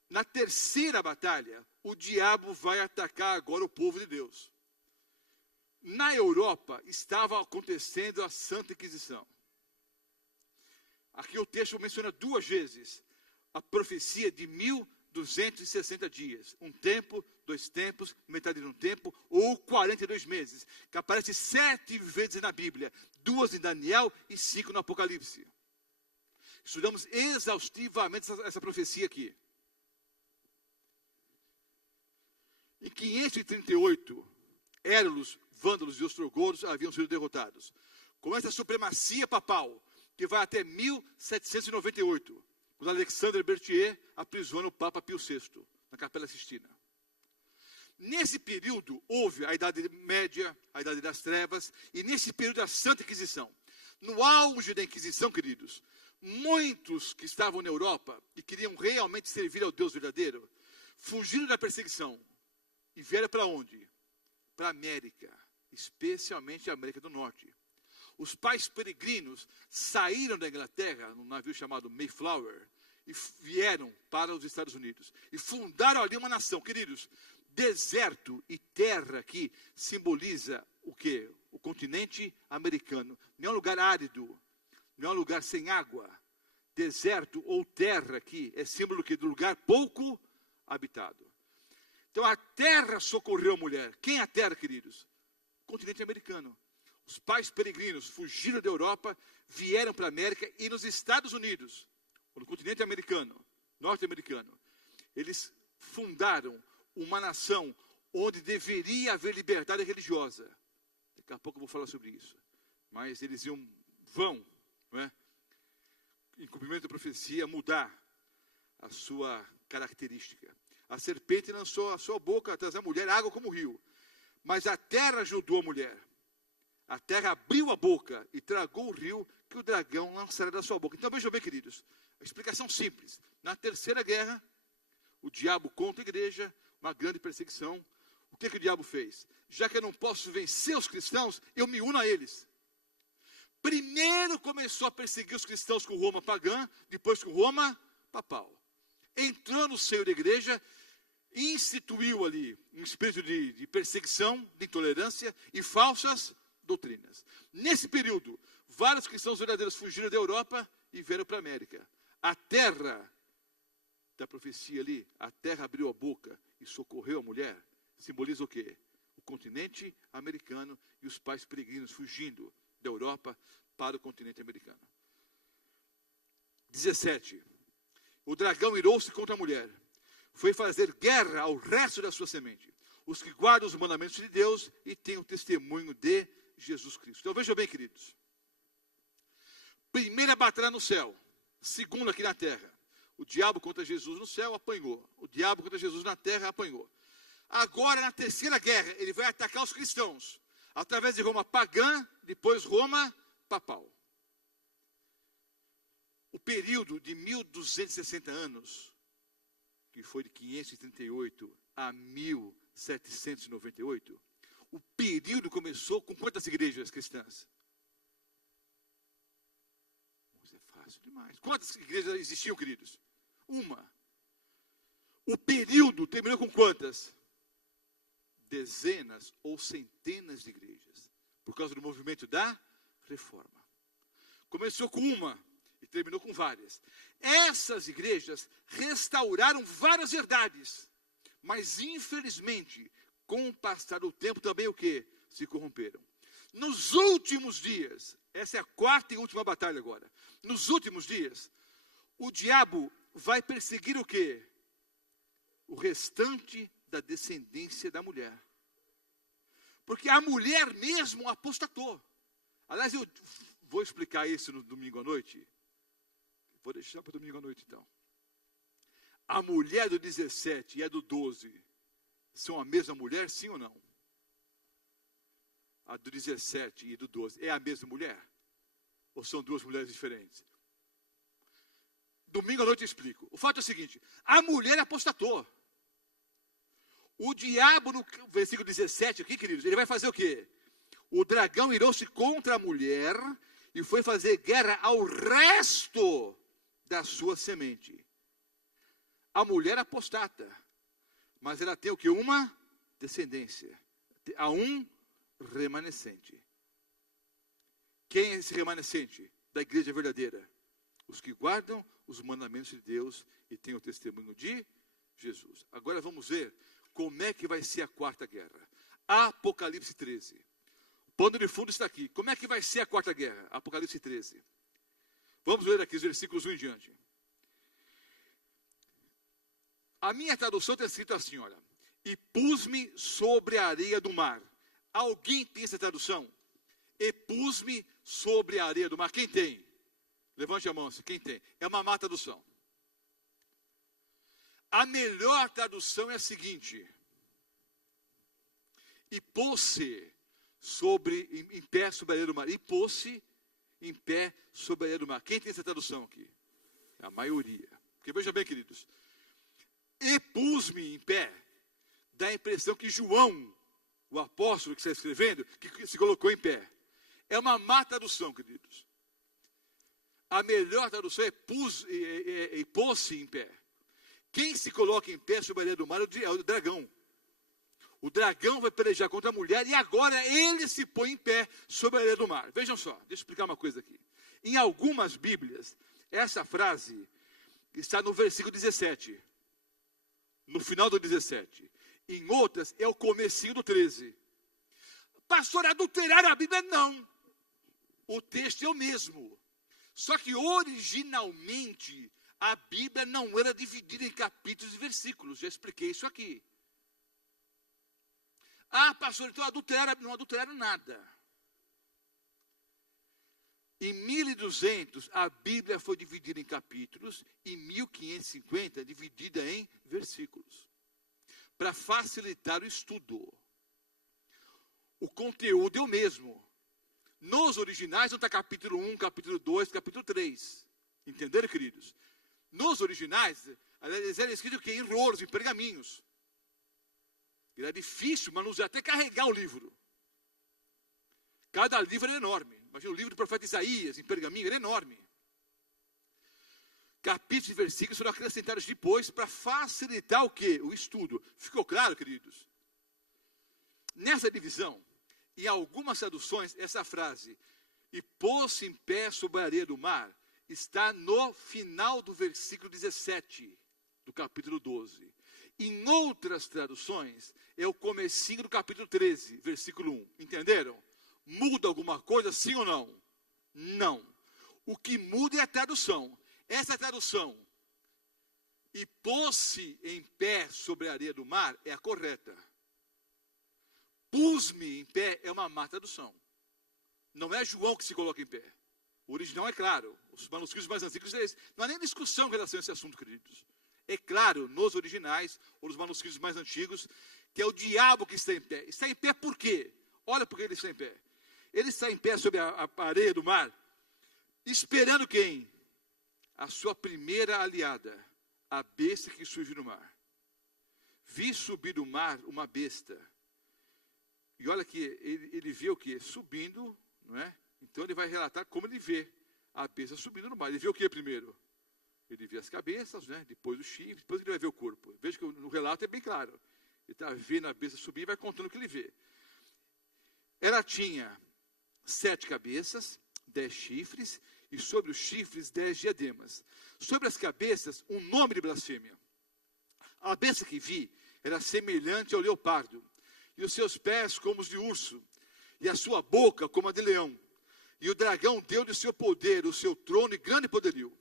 Na terceira batalha, o diabo vai atacar agora o povo de Deus. Na Europa, estava acontecendo a Santa Inquisição. Aqui o texto menciona 2 vezes a profecia de 1260 dias. Um tempo, 2 tempos, metade de um tempo, ou 42 meses. Que aparece 7 vezes na Bíblia. 2 em Daniel e 5 no Apocalipse. Estudamos exaustivamente essa profecia aqui. Em 538, Érulos, vândalos e ostrogodos haviam sido derrotados. Com essa supremacia papal que vai até 1798, quando Alexandre Berthier aprisiona o Papa Pio VI, na Capela Sistina. Nesse período, houve a Idade Média, a Idade das Trevas, e nesse período a Santa Inquisição. No auge da Inquisição, queridos, muitos que estavam na Europa e queriam realmente servir ao Deus verdadeiro, fugiram da perseguição e vieram para onde? Para a América, especialmente a América do Norte. Os pais peregrinos saíram da Inglaterra, num navio chamado Mayflower, e vieram para os Estados Unidos. E fundaram ali uma nação. Queridos, deserto e terra aqui simboliza o quê? O continente americano. Não é um lugar árido, não é um lugar sem água. Deserto ou terra aqui é símbolo do quê? Do lugar pouco habitado. Então a terra socorreu a mulher. Quem é a terra, queridos? O continente americano. Os pais peregrinos fugiram da Europa, vieram para a América e nos Estados Unidos, no continente americano, norte-americano, eles fundaram uma nação onde deveria haver liberdade religiosa. Daqui a pouco eu vou falar sobre isso. Mas eles vão, não é? Em cumprimento da profecia, mudar a sua característica. A serpente lançou a sua boca atrás da mulher, água como rio. Mas a terra ajudou a mulher. A terra abriu a boca e tragou o rio que o dragão lançara da sua boca. Então vejam bem, queridos, a explicação simples. Na Terceira Guerra, o diabo contra a igreja, uma grande perseguição. O que o diabo fez? Já que eu não posso vencer os cristãos, eu me uno a eles. Primeiro começou a perseguir os cristãos com Roma pagã, depois com Roma papal. Entrou no seio da igreja, instituiu ali um espírito de perseguição, de intolerância e falsas doutrinas. Nesse período, vários cristãos verdadeiros fugiram da Europa e vieram para a América. A terra da profecia ali, a terra abriu a boca e socorreu a mulher, simboliza o quê? O continente americano e os pais peregrinos fugindo da Europa para o continente americano. 17. O dragão irou-se contra a mulher. Foi fazer guerra ao resto da sua semente. Os que guardam os mandamentos de Deus e têm o testemunho de Jesus Cristo. Então vejam bem, queridos. Primeira batalha no céu. Segunda aqui na terra. O diabo contra Jesus no céu apanhou. O diabo contra Jesus na terra apanhou. Agora, na terceira guerra, ele vai atacar os cristãos. Através de Roma pagã, depois Roma papal. O período de 1260 anos, que foi de 538 a 1798, o período começou com quantas igrejas cristãs? Isso é fácil demais. Quantas igrejas existiam, queridos? Uma. O período terminou com quantas? Dezenas ou centenas de igrejas, por causa do movimento da reforma. Começou com uma e terminou com várias. Essas igrejas restauraram várias verdades, mas infelizmente, com o passar do tempo também o quê? Se corromperam. Nos últimos dias, essa é a quarta e última batalha agora. Nos últimos dias, o diabo vai perseguir o quê? O restante da descendência da mulher. Porque a mulher mesmo apostatou. Aliás, eu vou explicar isso no domingo à noite. Vou deixar para domingo à noite, então. A mulher do 17 e a do 12 são a mesma mulher, sim ou não? A do 17 e do 12 é a mesma mulher? Ou são duas mulheres diferentes? Domingo à noite eu explico. O fato é o seguinte, a mulher apostatou. O diabo, no versículo 17 aqui, queridos, ele vai fazer o quê? O dragão irou-se contra a mulher e foi fazer guerra ao resto da sua semente. A mulher apostata, mas ela tem o que? Uma descendência. Há um remanescente. Quem é esse remanescente da igreja verdadeira? Os que guardam os mandamentos de Deus e têm o testemunho de Jesus. Agora vamos ver como é que vai ser a quarta guerra. Apocalipse 13. O pano de fundo está aqui. Como é que vai ser a quarta guerra? Apocalipse 13. Vamos ler aqui os versículos 1 em diante. A minha tradução está escrito assim, olha. E pus-me sobre a areia do mar. Alguém tem essa tradução? E pus-me sobre a areia do mar. Quem tem? Levante a mão assim, quem tem? É uma má tradução. A melhor tradução é a seguinte: e pôs-se em pé sobre a areia do mar. E pôs-se em pé sobre a areia do mar. Quem tem essa tradução aqui? É a maioria. Porque veja bem, queridos, e pus-me em pé, dá a impressão que João, o apóstolo que está escrevendo, que se colocou em pé. É uma má tradução, queridos. A melhor tradução é pôs-se em pé. Quem se coloca em pé sobre a areia do mar é o dragão. O dragão vai pelejar contra a mulher e agora ele se põe em pé sobre a areia do mar. Vejam só, deixa eu explicar uma coisa aqui. Em algumas Bíblias, essa frase está no versículo 17. No final do 17. Em outras, é o comecinho do 13. Pastor, adulterar a Bíblia? Não. O texto é o mesmo. Só que originalmente, a Bíblia não era dividida em capítulos e versículos. Já expliquei isso aqui. Ah, pastor, então não adulteraram nada. Em 1200, a Bíblia foi dividida em capítulos, e 1550, dividida em versículos, para facilitar o estudo. O conteúdo é o mesmo. Nos originais não está capítulo 1, capítulo 2, capítulo 3. Entenderam, queridos? Nos originais, eles eram escritos o quê? Em rolos, em pergaminhos. Era difícil manusear, até carregar o livro. Cada livro era enorme. Imagina o livro do profeta Isaías, em pergaminho, era enorme. Capítulos e versículos foram acrescentados depois para facilitar o quê? O estudo. Ficou claro, queridos? Nessa divisão, em algumas traduções, essa frase, e pôs-se em pé sobre a areia do mar, está no final do versículo 17, do capítulo 12. Em outras traduções, é o comecinho do capítulo 13, versículo 1. Entenderam? Muda alguma coisa, sim ou não? Não. O que muda é a tradução. Essa tradução, e pôs-se em pé sobre a areia do mar, é a correta. Pus-me em pé é uma má tradução. Não é João que se coloca em pé. O original é claro. Os manuscritos mais antigos, não há nem discussão em relação a esse assunto, queridos. É claro, nos originais, ou nos manuscritos mais antigos, que é o diabo que está em pé. Está em pé por quê? Olha por que ele está em pé. Ele está em pé sobre a areia do mar, esperando quem? A sua primeira aliada, a besta que surge no mar. Vi subir do mar uma besta. E olha que ele vê o quê? Subindo, não é? Então ele vai relatar como ele vê a besta subindo no mar. Ele vê o quê primeiro? Ele vê as cabeças, né? Depois o chifre, depois ele vai ver o corpo. Veja que no relato é bem claro. Ele está vendo a besta subir e vai contando o que ele vê. Ela tinha 7 cabeças, 10 chifres, e sobre os chifres 10 diademas. Sobre as cabeças, um nome de blasfêmia. A besta que vi era semelhante ao leopardo, e os seus pés como os de urso, e a sua boca como a de leão. E o dragão deu de seu poder, o seu trono e grande poderio.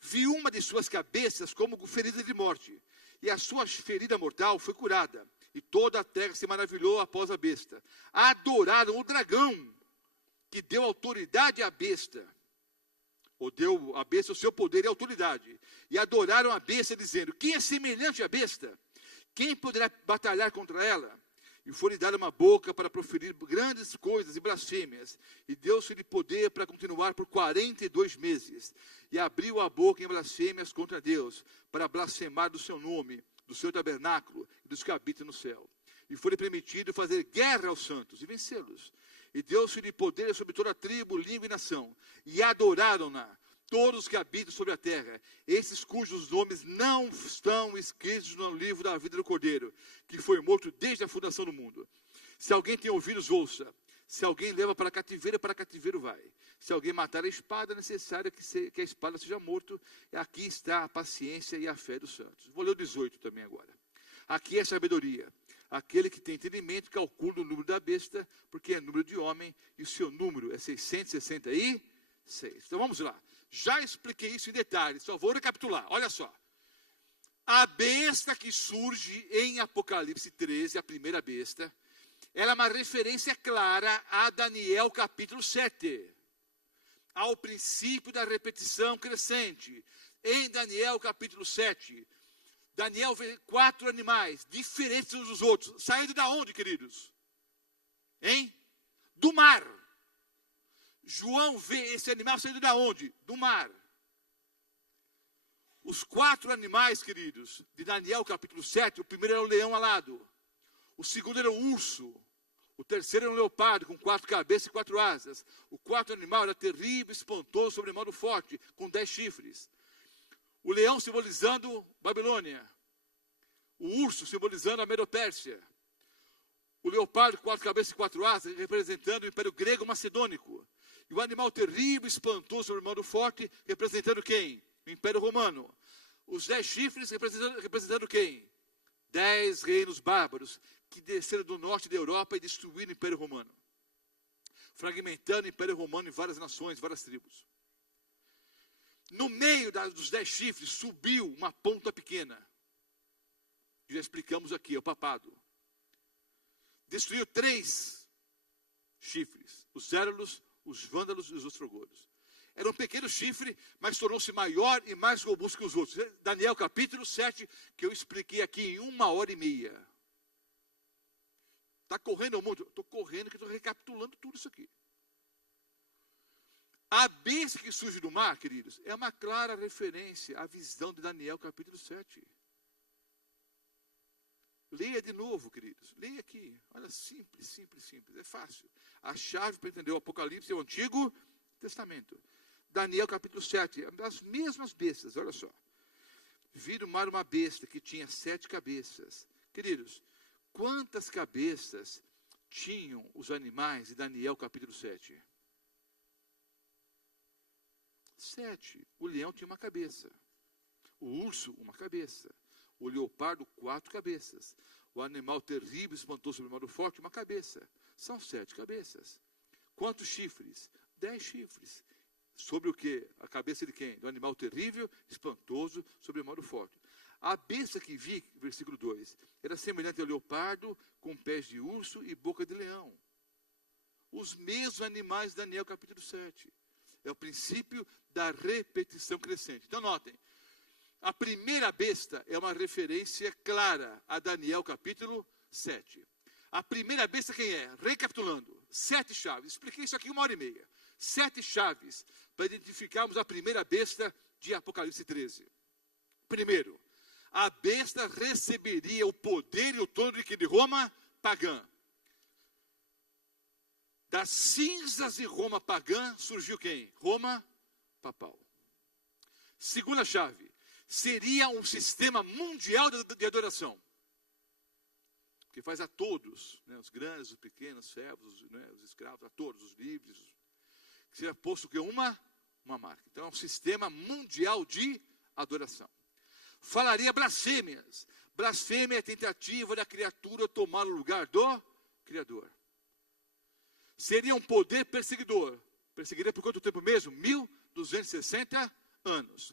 Vi uma de suas cabeças como ferida de morte, e a sua ferida mortal foi curada, e toda a terra se maravilhou após a besta. Adoraram o dragão, que deu autoridade à besta, ou deu à besta o seu poder e autoridade, e adoraram a besta, dizendo: quem é semelhante à besta? Quem poderá batalhar contra ela? E foi-lhe dada uma boca para proferir grandes coisas e blasfêmias, e deu-se-lhe poder para continuar por 42 meses, e abriu a boca em blasfêmias contra Deus, para blasfemar do seu nome, do seu tabernáculo e dos que habitam no céu. E foi-lhe permitido fazer guerra aos santos e vencê-los. E deu-se-lhe poder sobre toda a tribo, língua e nação, e adoraram-na todos os que habitam sobre a terra, esses cujos nomes não estão escritos no livro da vida do Cordeiro, que foi morto desde a fundação do mundo. Se alguém tem ouvidos, ouça. Se alguém leva para cativeiro vai. Se alguém matar a espada, é necessário que a espada seja morto. Aqui está a paciência e a fé dos santos. Vou ler o 18 também agora. Aqui é sabedoria. Aquele que tem entendimento calcula o número da besta, porque é número de homem, e o seu número é 666. Então vamos lá. Já expliquei isso em detalhes, só vou recapitular. Olha só. A besta que surge em Apocalipse 13, a primeira besta, ela é uma referência clara a Daniel capítulo 7. ao princípio da repetição crescente. Em Daniel capítulo 7, Daniel vê 4 animais diferentes uns dos outros, saindo da onde, queridos? Hein? Do mar. João vê esse animal saindo da onde? Do mar. Os 4 animais, queridos, de Daniel capítulo 7, o primeiro era o leão alado, o segundo era o urso, o terceiro era um leopardo com 4 cabeças e 4 asas, o quarto animal era terrível, espantoso, sobremodo forte, com 10 chifres. O leão simbolizando Babilônia, o urso simbolizando a Medo-Pérsia, o leopardo com 4 cabeças e 4 asas representando o Império Grego Macedônico, e o animal terrível, espantoso, sobremodo forte, representando quem? O Império Romano. Os 10 chifres representando quem? 10 reinos bárbaros que desceram do norte da Europa e destruíram o Império Romano, fragmentando o Império Romano em várias nações, várias tribos. No meio dos 10 chifres subiu uma ponta pequena. Já explicamos aqui, é o papado. Destruiu 3 chifres, os Érulos, os Vândalos e os Ostrogodos. Era um pequeno chifre, mas tornou-se maior e mais robusto que os outros. Daniel capítulo 7, que eu expliquei aqui em 1h30. Está correndo ao mundo? Estou correndo, que estou recapitulando tudo isso aqui. A besta que surge do mar, queridos, é uma clara referência à visão de Daniel capítulo 7. Leia de novo, queridos. Leia aqui. Olha, simples, simples, simples. É fácil. A chave para entender o Apocalipse é o Antigo Testamento. Daniel capítulo 7, as mesmas bestas, olha só. Vi no mar uma besta que tinha 7 cabeças. Queridos, quantas cabeças tinham os animais de Daniel capítulo 7? 7. O leão tinha uma cabeça. O urso, uma cabeça. O leopardo, 4 cabeças. O animal terrível, espantoso, sobremodo forte, uma cabeça. São 7 cabeças. Quantos chifres? 10 chifres. Sobre o quê? A cabeça de quem? Do animal terrível, espantoso, sobremodo forte. A besta que vi, versículo 2, era semelhante ao leopardo, com pés de urso e boca de leão. Os mesmos animais de Daniel capítulo 7. É o princípio da repetição crescente. Então notem, a primeira besta é uma referência clara a Daniel capítulo 7. A primeira besta quem é? Recapitulando, 7 chaves. Expliquei isso aqui em 1h30. 7 chaves para identificarmos a primeira besta de Apocalipse 13. Primeiro, a besta receberia o poder e o trono de Roma pagã. Das cinzas de Roma pagã surgiu quem? Roma papal. Segunda chave, seria um sistema mundial de adoração, que faz a todos, né, os grandes, os pequenos, os servos, os escravos, a todos, os livres, que seja posto que uma marca. Então é um sistema mundial de adoração. Falaria blasfêmias. Blasfêmia é a tentativa da criatura tomar o lugar do Criador. Seria um poder perseguidor. Perseguiria por quanto tempo mesmo? 1260 anos.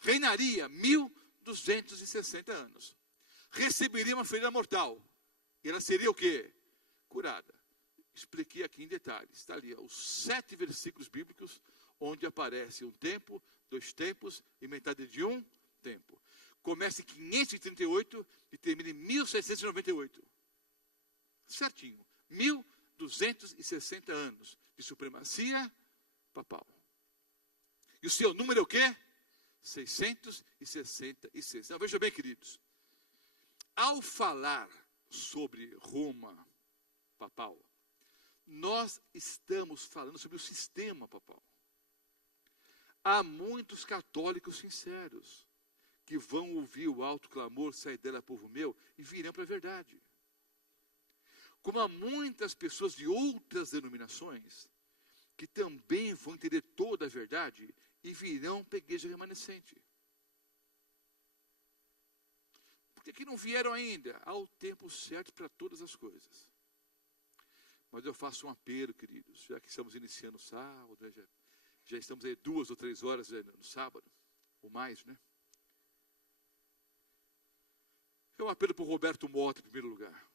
Reinaria 1260 anos. Receberia uma ferida mortal. E ela seria o quê? Curada. Expliquei aqui em detalhes. Está ali, os 7 versículos bíblicos, onde aparece um tempo, 2 tempos e metade de um tempo. Começa em 538 e termina em 1798. Certinho. 1260 anos de supremacia papal. E o seu número é o quê? 666. Então, veja bem, queridos. Ao falar sobre Roma papal, nós estamos falando sobre o sistema papal. Há muitos católicos sinceros que vão ouvir o alto clamor, sai dela, povo meu, e virão para a verdade. Como há muitas pessoas de outras denominações que também vão entender toda a verdade e virão para a igreja remanescente. Porque que não vieram ainda? Há o tempo certo para todas as coisas. Mas eu faço um apelo, queridos, já que estamos iniciando o sábado, já estamos aí 2 ou 3 horas no sábado, ou mais, né? É um apelo para o Roberto Mota, em primeiro lugar.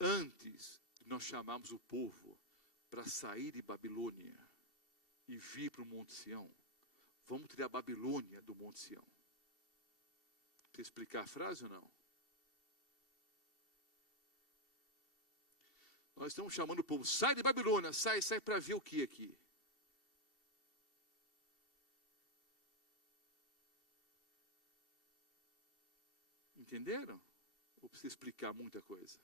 Antes de nós chamarmos o povo para sair de Babilônia e vir para o Monte Sião, vamos tirar a Babilônia do Monte Sião. Você explicar a frase ou não? Nós estamos chamando o povo, sai de Babilônia, sai para ver o que aqui? Entenderam? Ou precisa explicar muita coisa?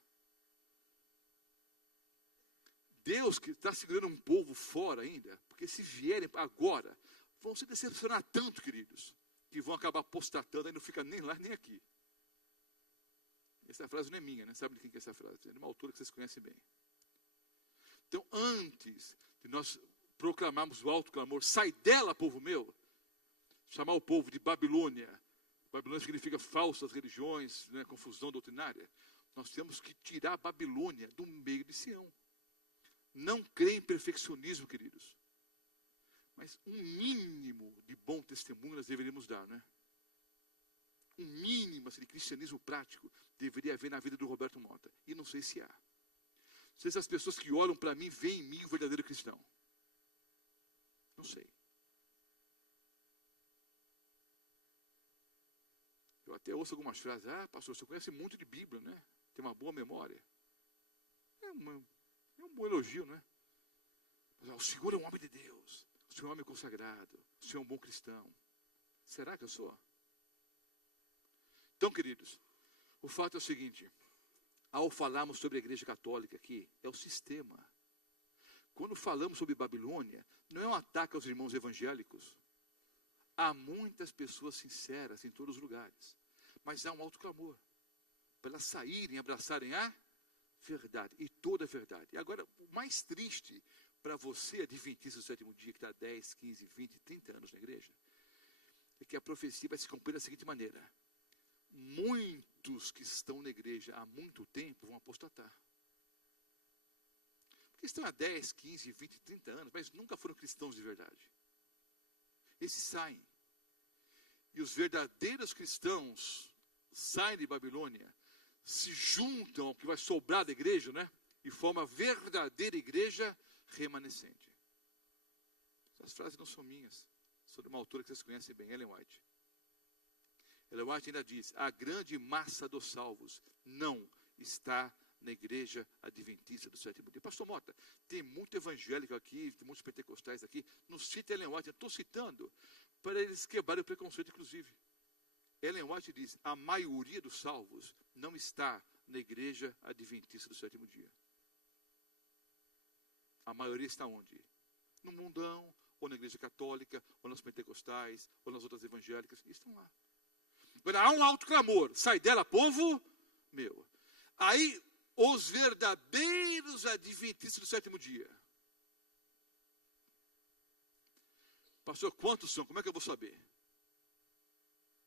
Deus que está segurando um povo fora ainda, porque se vierem agora, vão se decepcionar tanto, queridos, que vão acabar apostatando e não fica nem lá nem aqui. Essa frase não é minha, né? Sabe de quem que é essa frase? É de uma autora que vocês conhecem bem. Então, antes de nós proclamarmos o alto clamor, sai dela, povo meu, chamar o povo de Babilônia. Babilônia significa falsas religiões, né, confusão doutrinária. Nós temos que tirar a Babilônia do meio de Sião. Não creia em perfeccionismo, queridos. Mas um mínimo de bom testemunho nós deveríamos dar, né? Um mínimo assim, de cristianismo prático deveria haver na vida do Roberto Mota. E não sei se há. Não sei se as pessoas que olham para mim veem em mim o verdadeiro cristão. Não sei. Eu até ouço algumas frases. Ah, pastor, você conhece muito de Bíblia, né? Tem uma boa memória. É um bom elogio, né? Mas, o Senhor é um homem de Deus. O Senhor é um homem consagrado. O Senhor é um bom cristão. Será que eu sou? Então, queridos, o fato é o seguinte. Ao falarmos sobre a igreja católica aqui, é o sistema. Quando falamos sobre Babilônia, não é um ataque aos irmãos evangélicos. Há muitas pessoas sinceras em todos os lugares. Mas há um alto clamor. Para elas saírem, abraçarem a verdade. E toda a verdade. E agora, o mais triste para você, adventista do sétimo dia, que está há 10, 15, 20, 30 anos na igreja, é que a profecia vai se cumprir da seguinte maneira. Muitos que estão na igreja há muito tempo vão apostatar. Porque estão há 10, 15, 20, 30 anos, mas nunca foram cristãos de verdade. Esses saem. E os verdadeiros cristãos saem de Babilônia, se juntam ao que vai sobrar da igreja, né? E formam a verdadeira igreja remanescente. Essas frases não são minhas. São de uma autora que vocês conhecem bem, Ellen White. Ellen White ainda diz, a grande massa dos salvos não está na igreja adventista do sétimo dia. Pastor Mota, tem muito evangélico aqui, tem muitos pentecostais aqui, não cita Ellen White, eu estou citando para eles quebrarem o preconceito, inclusive. Ellen White diz, a maioria dos salvos não está na igreja adventista do sétimo dia. A maioria está onde? No mundão, ou na igreja católica, ou nas pentecostais, ou nas outras evangélicas, estão lá. Agora, há um alto clamor, sai dela, povo meu. Aí, os verdadeiros adventistas do sétimo dia. Pastor, quantos são? Como é que eu vou saber?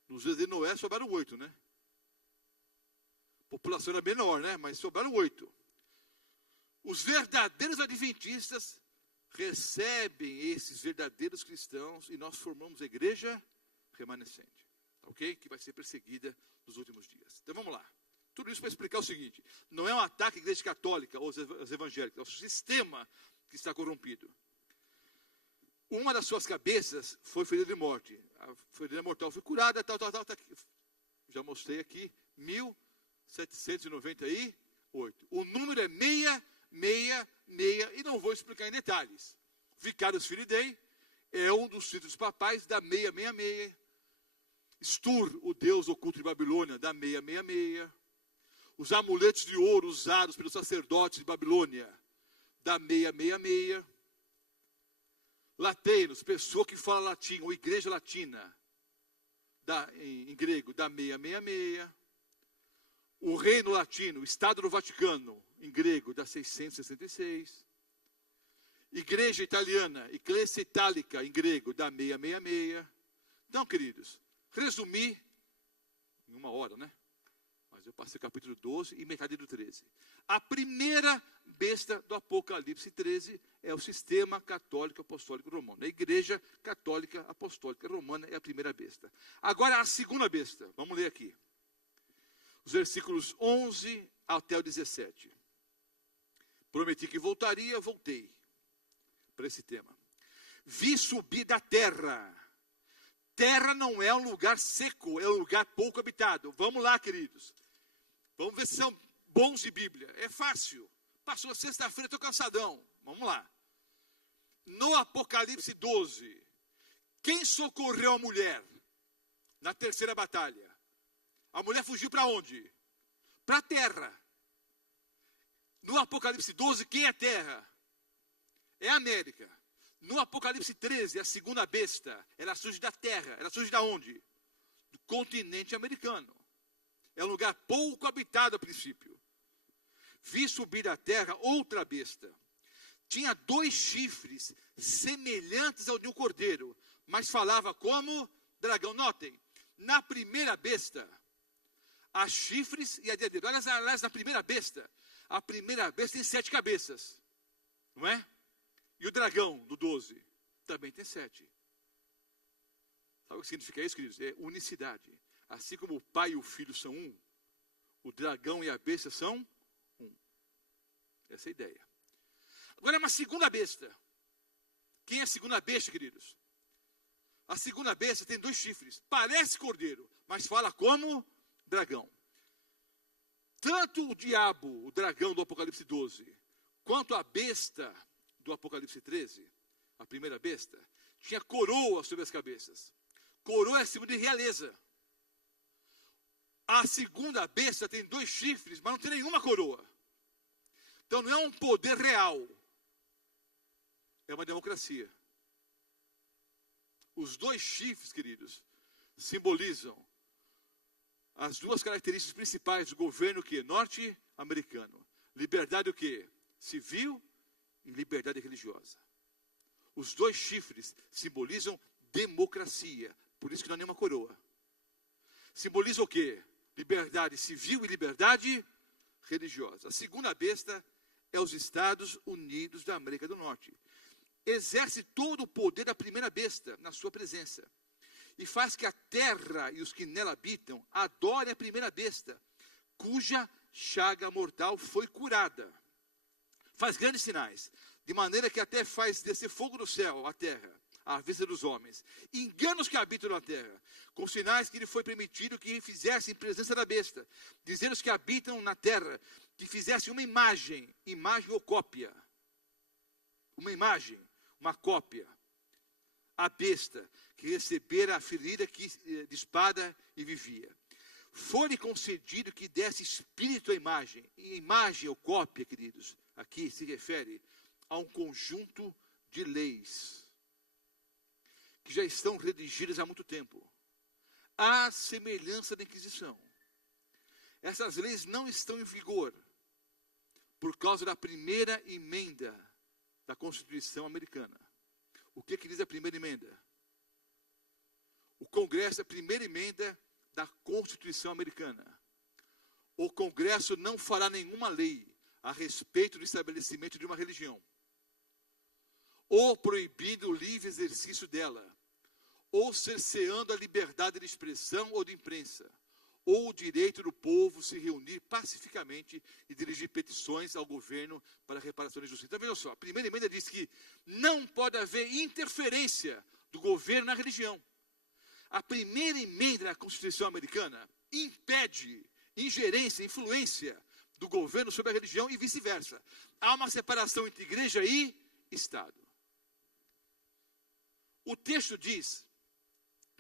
Nos dias de Noé sobraram 8, né? A população era menor, né? Mas sobraram 8. Os verdadeiros adventistas recebem esses verdadeiros cristãos e nós formamos a igreja remanescente. Ok? Que vai ser perseguida nos últimos dias. Então vamos lá. Tudo isso para explicar o seguinte. Não é um ataque à igreja católica ou aos evangélicos. É o sistema que está corrompido. Uma das suas cabeças foi ferida de morte. A ferida mortal foi curada, tal. Tá, já mostrei aqui. 1798. O número é 666. E não vou explicar em detalhes. Vicarius Filii Dei é um dos títulos papais da 666. Stur, o deus oculto de Babilônia, da 666. Os amuletos de ouro usados pelos sacerdotes de Babilônia, da 666. Lateinos, pessoa que fala latim, ou igreja latina, em grego, da 666. O reino latino, o Estado do Vaticano, em grego, da 666. Igreja italiana, Ecclesia Italica, em grego, da 666. Então, queridos, resumir em 1 hora, né? Mas eu passei o capítulo 12 e metade do 13. A primeira besta do Apocalipse 13 é o sistema católico apostólico romano. A igreja católica apostólica romana é a primeira besta. Agora a segunda besta. Vamos ler aqui. Os versículos 11 até o 17. Prometi que voltaria, voltei. para esse tema. Vi subir da terra. Terra não é um lugar seco, é um lugar pouco habitado. Vamos lá, queridos. Vamos ver se são bons de Bíblia. É fácil. Passou a sexta-feira, estou cansadão. Vamos lá. No Apocalipse 12, quem socorreu a mulher na terceira batalha? A mulher fugiu para onde? Para a terra. No Apocalipse 12, quem é terra? É a América. No Apocalipse 13, a segunda besta, ela surge da terra. Ela surge da onde? Do continente americano. É um lugar pouco habitado a princípio. Vi subir da terra outra besta. Tinha 2 chifres semelhantes ao de um cordeiro, mas falava como dragão. Notem, na primeira besta, há chifres e a diadema. Aliás, na primeira besta, a primeira besta tem 7 cabeças, não é? E o dragão do 12 também tem 7. Sabe o que significa isso, queridos? É unicidade. Assim como o pai e o filho são um, o dragão e a besta são um. Essa é a ideia. Agora, uma segunda besta. Quem é a segunda besta, queridos? A segunda besta tem 2 chifres. Parece cordeiro, mas fala como dragão. Tanto o diabo, o dragão do Apocalipse 12, quanto a besta do Apocalipse 13, a primeira besta, tinha coroa sobre as cabeças. Coroa é símbolo de realeza. A segunda besta tem 2 chifres, mas não tem nenhuma coroa. Então não é um poder real. É uma democracia. Os 2 chifres, queridos, simbolizam as 2 características principais do governo que norte-americano. Liberdade o quê? Civil e liberdade religiosa. Os 2 chifres simbolizam democracia. Por isso que não é nenhuma coroa. Simboliza o quê? Liberdade civil e liberdade religiosa. A segunda besta é os Estados Unidos da América do Norte. Exerce todo o poder da primeira besta na sua presença. E faz que a terra e os que nela habitam adorem a primeira besta, cuja chaga mortal foi curada. Faz grandes sinais, de maneira que até faz descer fogo do céu à terra, à vista dos homens. Engana os que habitam na terra, com sinais que lhe foi permitido que fizessem em presença da besta, dizendo os que habitam na terra, que fizessem uma imagem ou cópia. Uma imagem, uma cópia. A besta que recebera a ferida de espada e vivia. Foi-lhe concedido que desse espírito à imagem. E imagem ou cópia, queridos, aqui se refere a um conjunto de leis que já estão redigidas há muito tempo, à semelhança da Inquisição. Essas leis não estão em vigor por causa da primeira emenda da Constituição americana. O que diz a primeira emenda? O Congresso, a primeira emenda da Constituição americana. O Congresso não fará nenhuma lei a respeito do estabelecimento de uma religião, ou proibindo o livre exercício dela, ou cerceando a liberdade de expressão ou de imprensa, ou o direito do povo se reunir pacificamente e dirigir petições ao governo para reparação de justiça. Então, veja só, a primeira emenda diz que não pode haver interferência do governo na religião. A primeira emenda da Constituição americana impede ingerência, influência do governo sobre a religião e vice-versa. Há uma separação entre igreja e Estado. O texto diz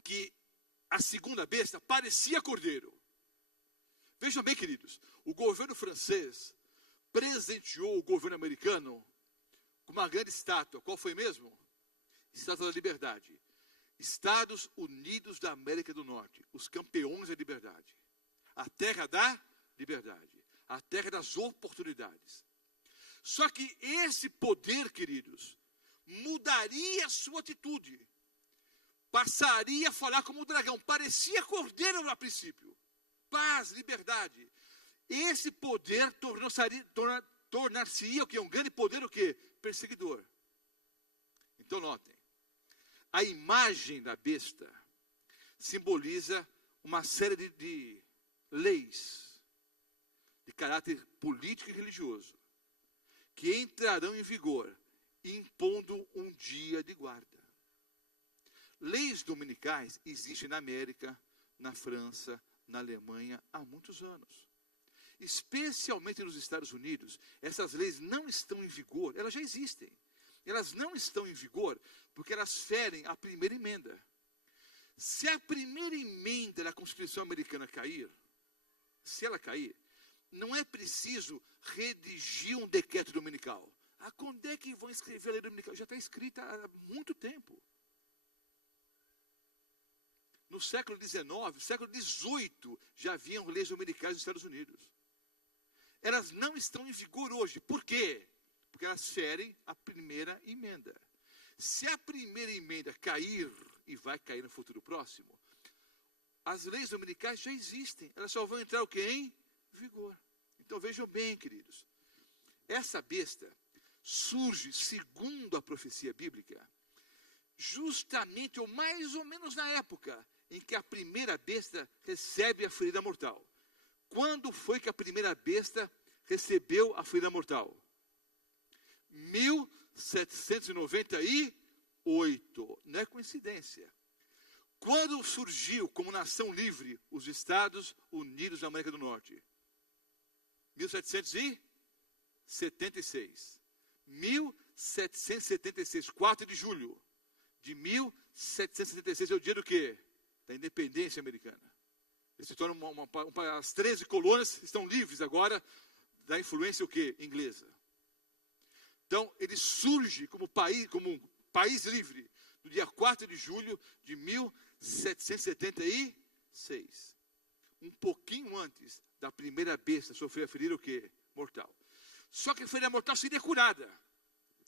que a segunda besta parecia cordeiro. Vejam bem, queridos, o governo francês presenteou o governo americano com uma grande estátua. Qual foi mesmo? Estátua da Liberdade. Estados Unidos da América do Norte, os campeões da liberdade. A terra da liberdade, a terra das oportunidades. Só que esse poder, queridos, mudaria a sua atitude. Passaria a falar como o dragão. Parecia cordeiro a princípio. Paz, liberdade. Esse poder tornar-se-ia o quê? Um grande poder o quê? Perseguidor. Então notem. A imagem da besta simboliza uma série de leis de caráter político e religioso que entrarão em vigor impondo um dia de guarda. Leis dominicais existem na América, na França, na Alemanha há muitos anos. Especialmente nos Estados Unidos, essas leis não estão em vigor, elas já existem. Elas não estão em vigor porque elas ferem a primeira emenda. Se a primeira emenda da Constituição americana cair, se ela cair, não é preciso redigir um decreto dominical. Quando é que vão escrever a lei dominical? Já está escrita há muito tempo. No século XIX, no século XVIII, já haviam leis dominicais nos Estados Unidos. Elas não estão em vigor hoje. Por quê? Porque elas ferem a primeira emenda. Se a primeira emenda cair, e vai cair no futuro próximo, as leis dominicais já existem. Elas só vão entrar o quê? Em vigor. Então vejam bem, queridos. Essa besta surge, segundo a profecia bíblica, justamente ou mais ou menos na época em que a primeira besta recebe a ferida mortal. Quando foi que a primeira besta recebeu a ferida mortal? 1798. Não é coincidência. Quando surgiu como nação livre os Estados Unidos da América do Norte? 1776. 1776, 4 de julho de 1776 é o dia do quê? Da independência americana. Eles se tornam as 13 colônias estão livres agora da influência o quê? Inglesa. Então, ele surge como um país livre no dia 4 de julho de 1776. Um pouquinho antes da primeira besta sofrer a ferida o quê? Mortal. Só que a ferida mortal seria curada.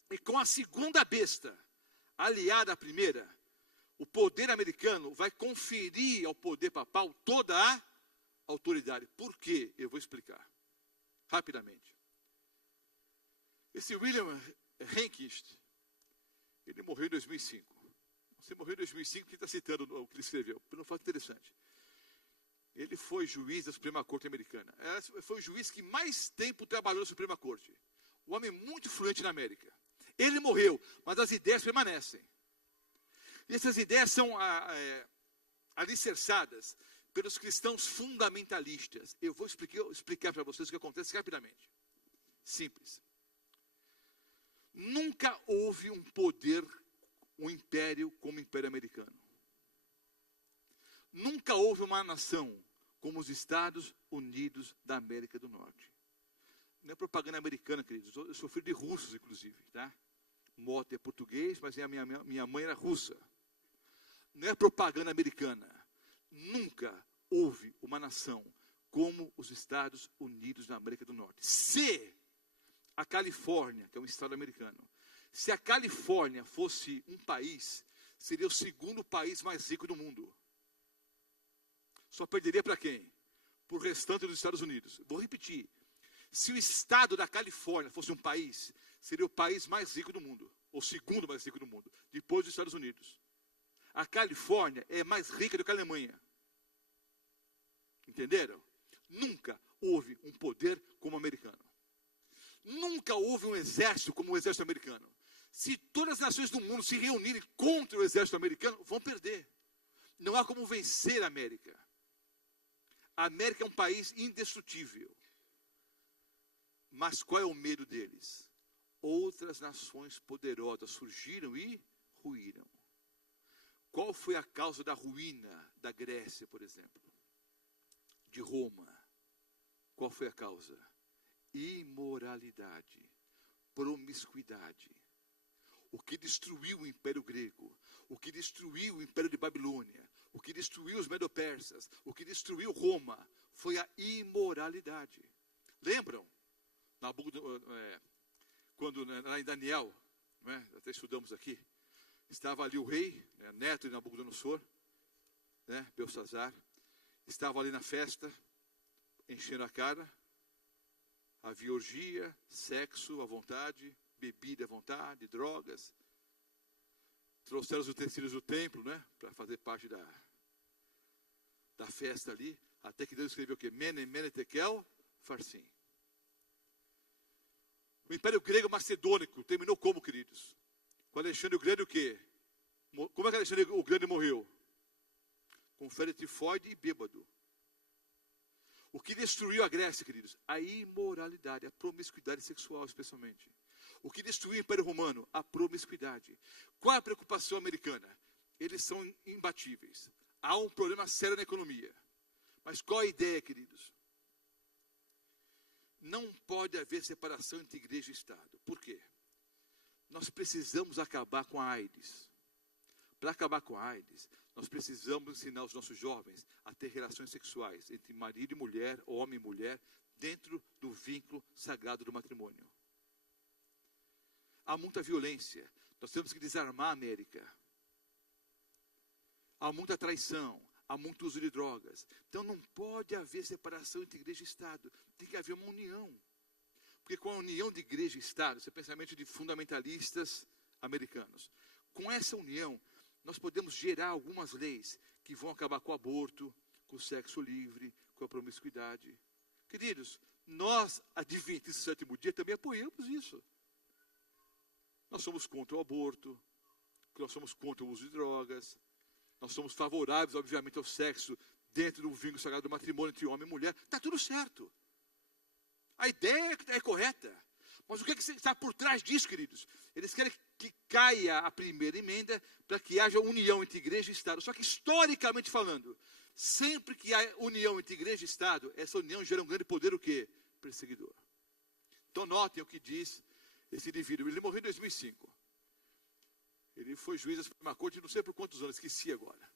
E com a segunda besta, aliada à primeira, o poder americano vai conferir ao poder papal toda a autoridade. Por quê? Eu vou explicar rapidamente. Esse William Rehnquist, ele morreu em 2005. Você morreu em 2005 porque está citando o que ele escreveu. Por um fato interessante. Ele foi juiz da Suprema Corte americana. Foi o juiz que mais tempo trabalhou na Suprema Corte. Um homem muito influente na América. Ele morreu, mas as ideias permanecem. E essas ideias são alicerçadas pelos cristãos fundamentalistas. Eu vou explicar para vocês o que acontece rapidamente. Simples. Nunca houve um poder, um império como o Império Americano. Nunca houve uma nação como os Estados Unidos da América do Norte. Não é propaganda americana, queridos. Eu sou filho de russos, inclusive, tá? Moto é português, mas a minha mãe era russa. Não é propaganda americana. Nunca houve uma nação como os Estados Unidos da América do Norte. Se a Califórnia, que é um estado americano, se a Califórnia fosse um país, seria o segundo país mais rico do mundo. Só perderia para quem? Para o restante dos Estados Unidos. Vou repetir. Se o estado da Califórnia fosse um país, seria o país mais rico do mundo. Ou segundo mais rico do mundo. Depois dos Estados Unidos. A Califórnia é mais rica do que a Alemanha. Entenderam? Nunca houve um poder como o americano. Nunca houve um exército como o exército americano. Se todas as nações do mundo se reunirem contra o exército americano, vão perder. Não há como vencer a América. A América é um país indestrutível. Mas qual é o medo deles? Outras nações poderosas surgiram e ruíram. Qual foi a causa da ruína da Grécia, por exemplo? De Roma. Qual foi a causa? Imoralidade, promiscuidade. O que destruiu o Império Grego, o que destruiu o Império de Babilônia, o que destruiu os Medo-Persas, o que destruiu Roma, foi a imoralidade. Lembram? Quando lá em Daniel, até estudamos aqui, estava ali o rei, neto de Nabucodonosor, Belsazar, estava ali na festa, enchendo a cara, havia orgia, sexo à vontade, bebida à vontade, drogas. Trouxeram os utensílios do templo, para fazer parte da festa ali, até que Deus escreveu o quê? Mene, mene, tekel, farsim. O Império Grego Macedônico terminou como, queridos? Com Alexandre o Grande o quê? Como é que Alexandre o Grande morreu? Com febre tifoide e bêbado. O que destruiu a Grécia, queridos? A imoralidade, a promiscuidade sexual, especialmente. O que destruiu o Império Romano? A promiscuidade. Qual a preocupação americana? Eles são imbatíveis. Há um problema sério na economia. Mas qual a ideia, queridos? Não pode haver separação entre igreja e Estado. Por quê? Nós precisamos acabar com a AIDS. Para acabar com a AIDS, nós precisamos ensinar os nossos jovens a ter relações sexuais entre marido e mulher, homem e mulher, dentro do vínculo sagrado do matrimônio. Há muita violência. Nós temos que desarmar a América. Há muita traição. Há muito uso de drogas. Então não pode haver separação entre igreja e Estado. Tem que haver uma união. Porque com a união de igreja e Estado, esse é o pensamento de fundamentalistas americanos. Com essa união, nós podemos gerar algumas leis que vão acabar com o aborto, com o sexo livre, com a promiscuidade. Queridos, nós, adventistas do sétimo dia, também apoiamos isso. Nós somos contra o aborto, nós somos contra o uso de drogas, nós somos favoráveis, obviamente, ao sexo dentro do vínculo sagrado do matrimônio entre homem e mulher. Está tudo certo. A ideia é correta. Mas o que está por trás disso, queridos? Eles querem que caia a primeira emenda para que haja união entre igreja e Estado. Só que, historicamente falando, sempre que há união entre igreja e Estado, essa união gera um grande poder, o quê? Perseguidor. Então, notem o que diz esse indivíduo. Ele morreu em 2005. Ele foi juiz da Suprema Corte, não sei por quantos anos, esqueci agora.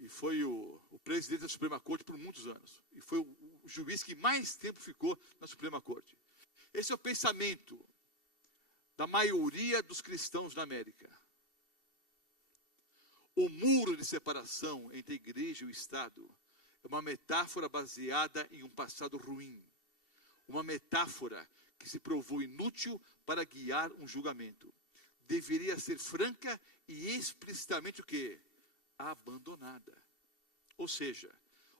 E foi o presidente da Suprema Corte por muitos anos. E foi o juiz que mais tempo ficou na Suprema Corte. Esse é o pensamento da maioria dos cristãos na América. O muro de separação entre a igreja e o Estado é uma metáfora baseada em um passado ruim. Uma metáfora que se provou inútil para guiar um julgamento. Deveria ser franca e explicitamente o quê? Abandonada. Ou seja,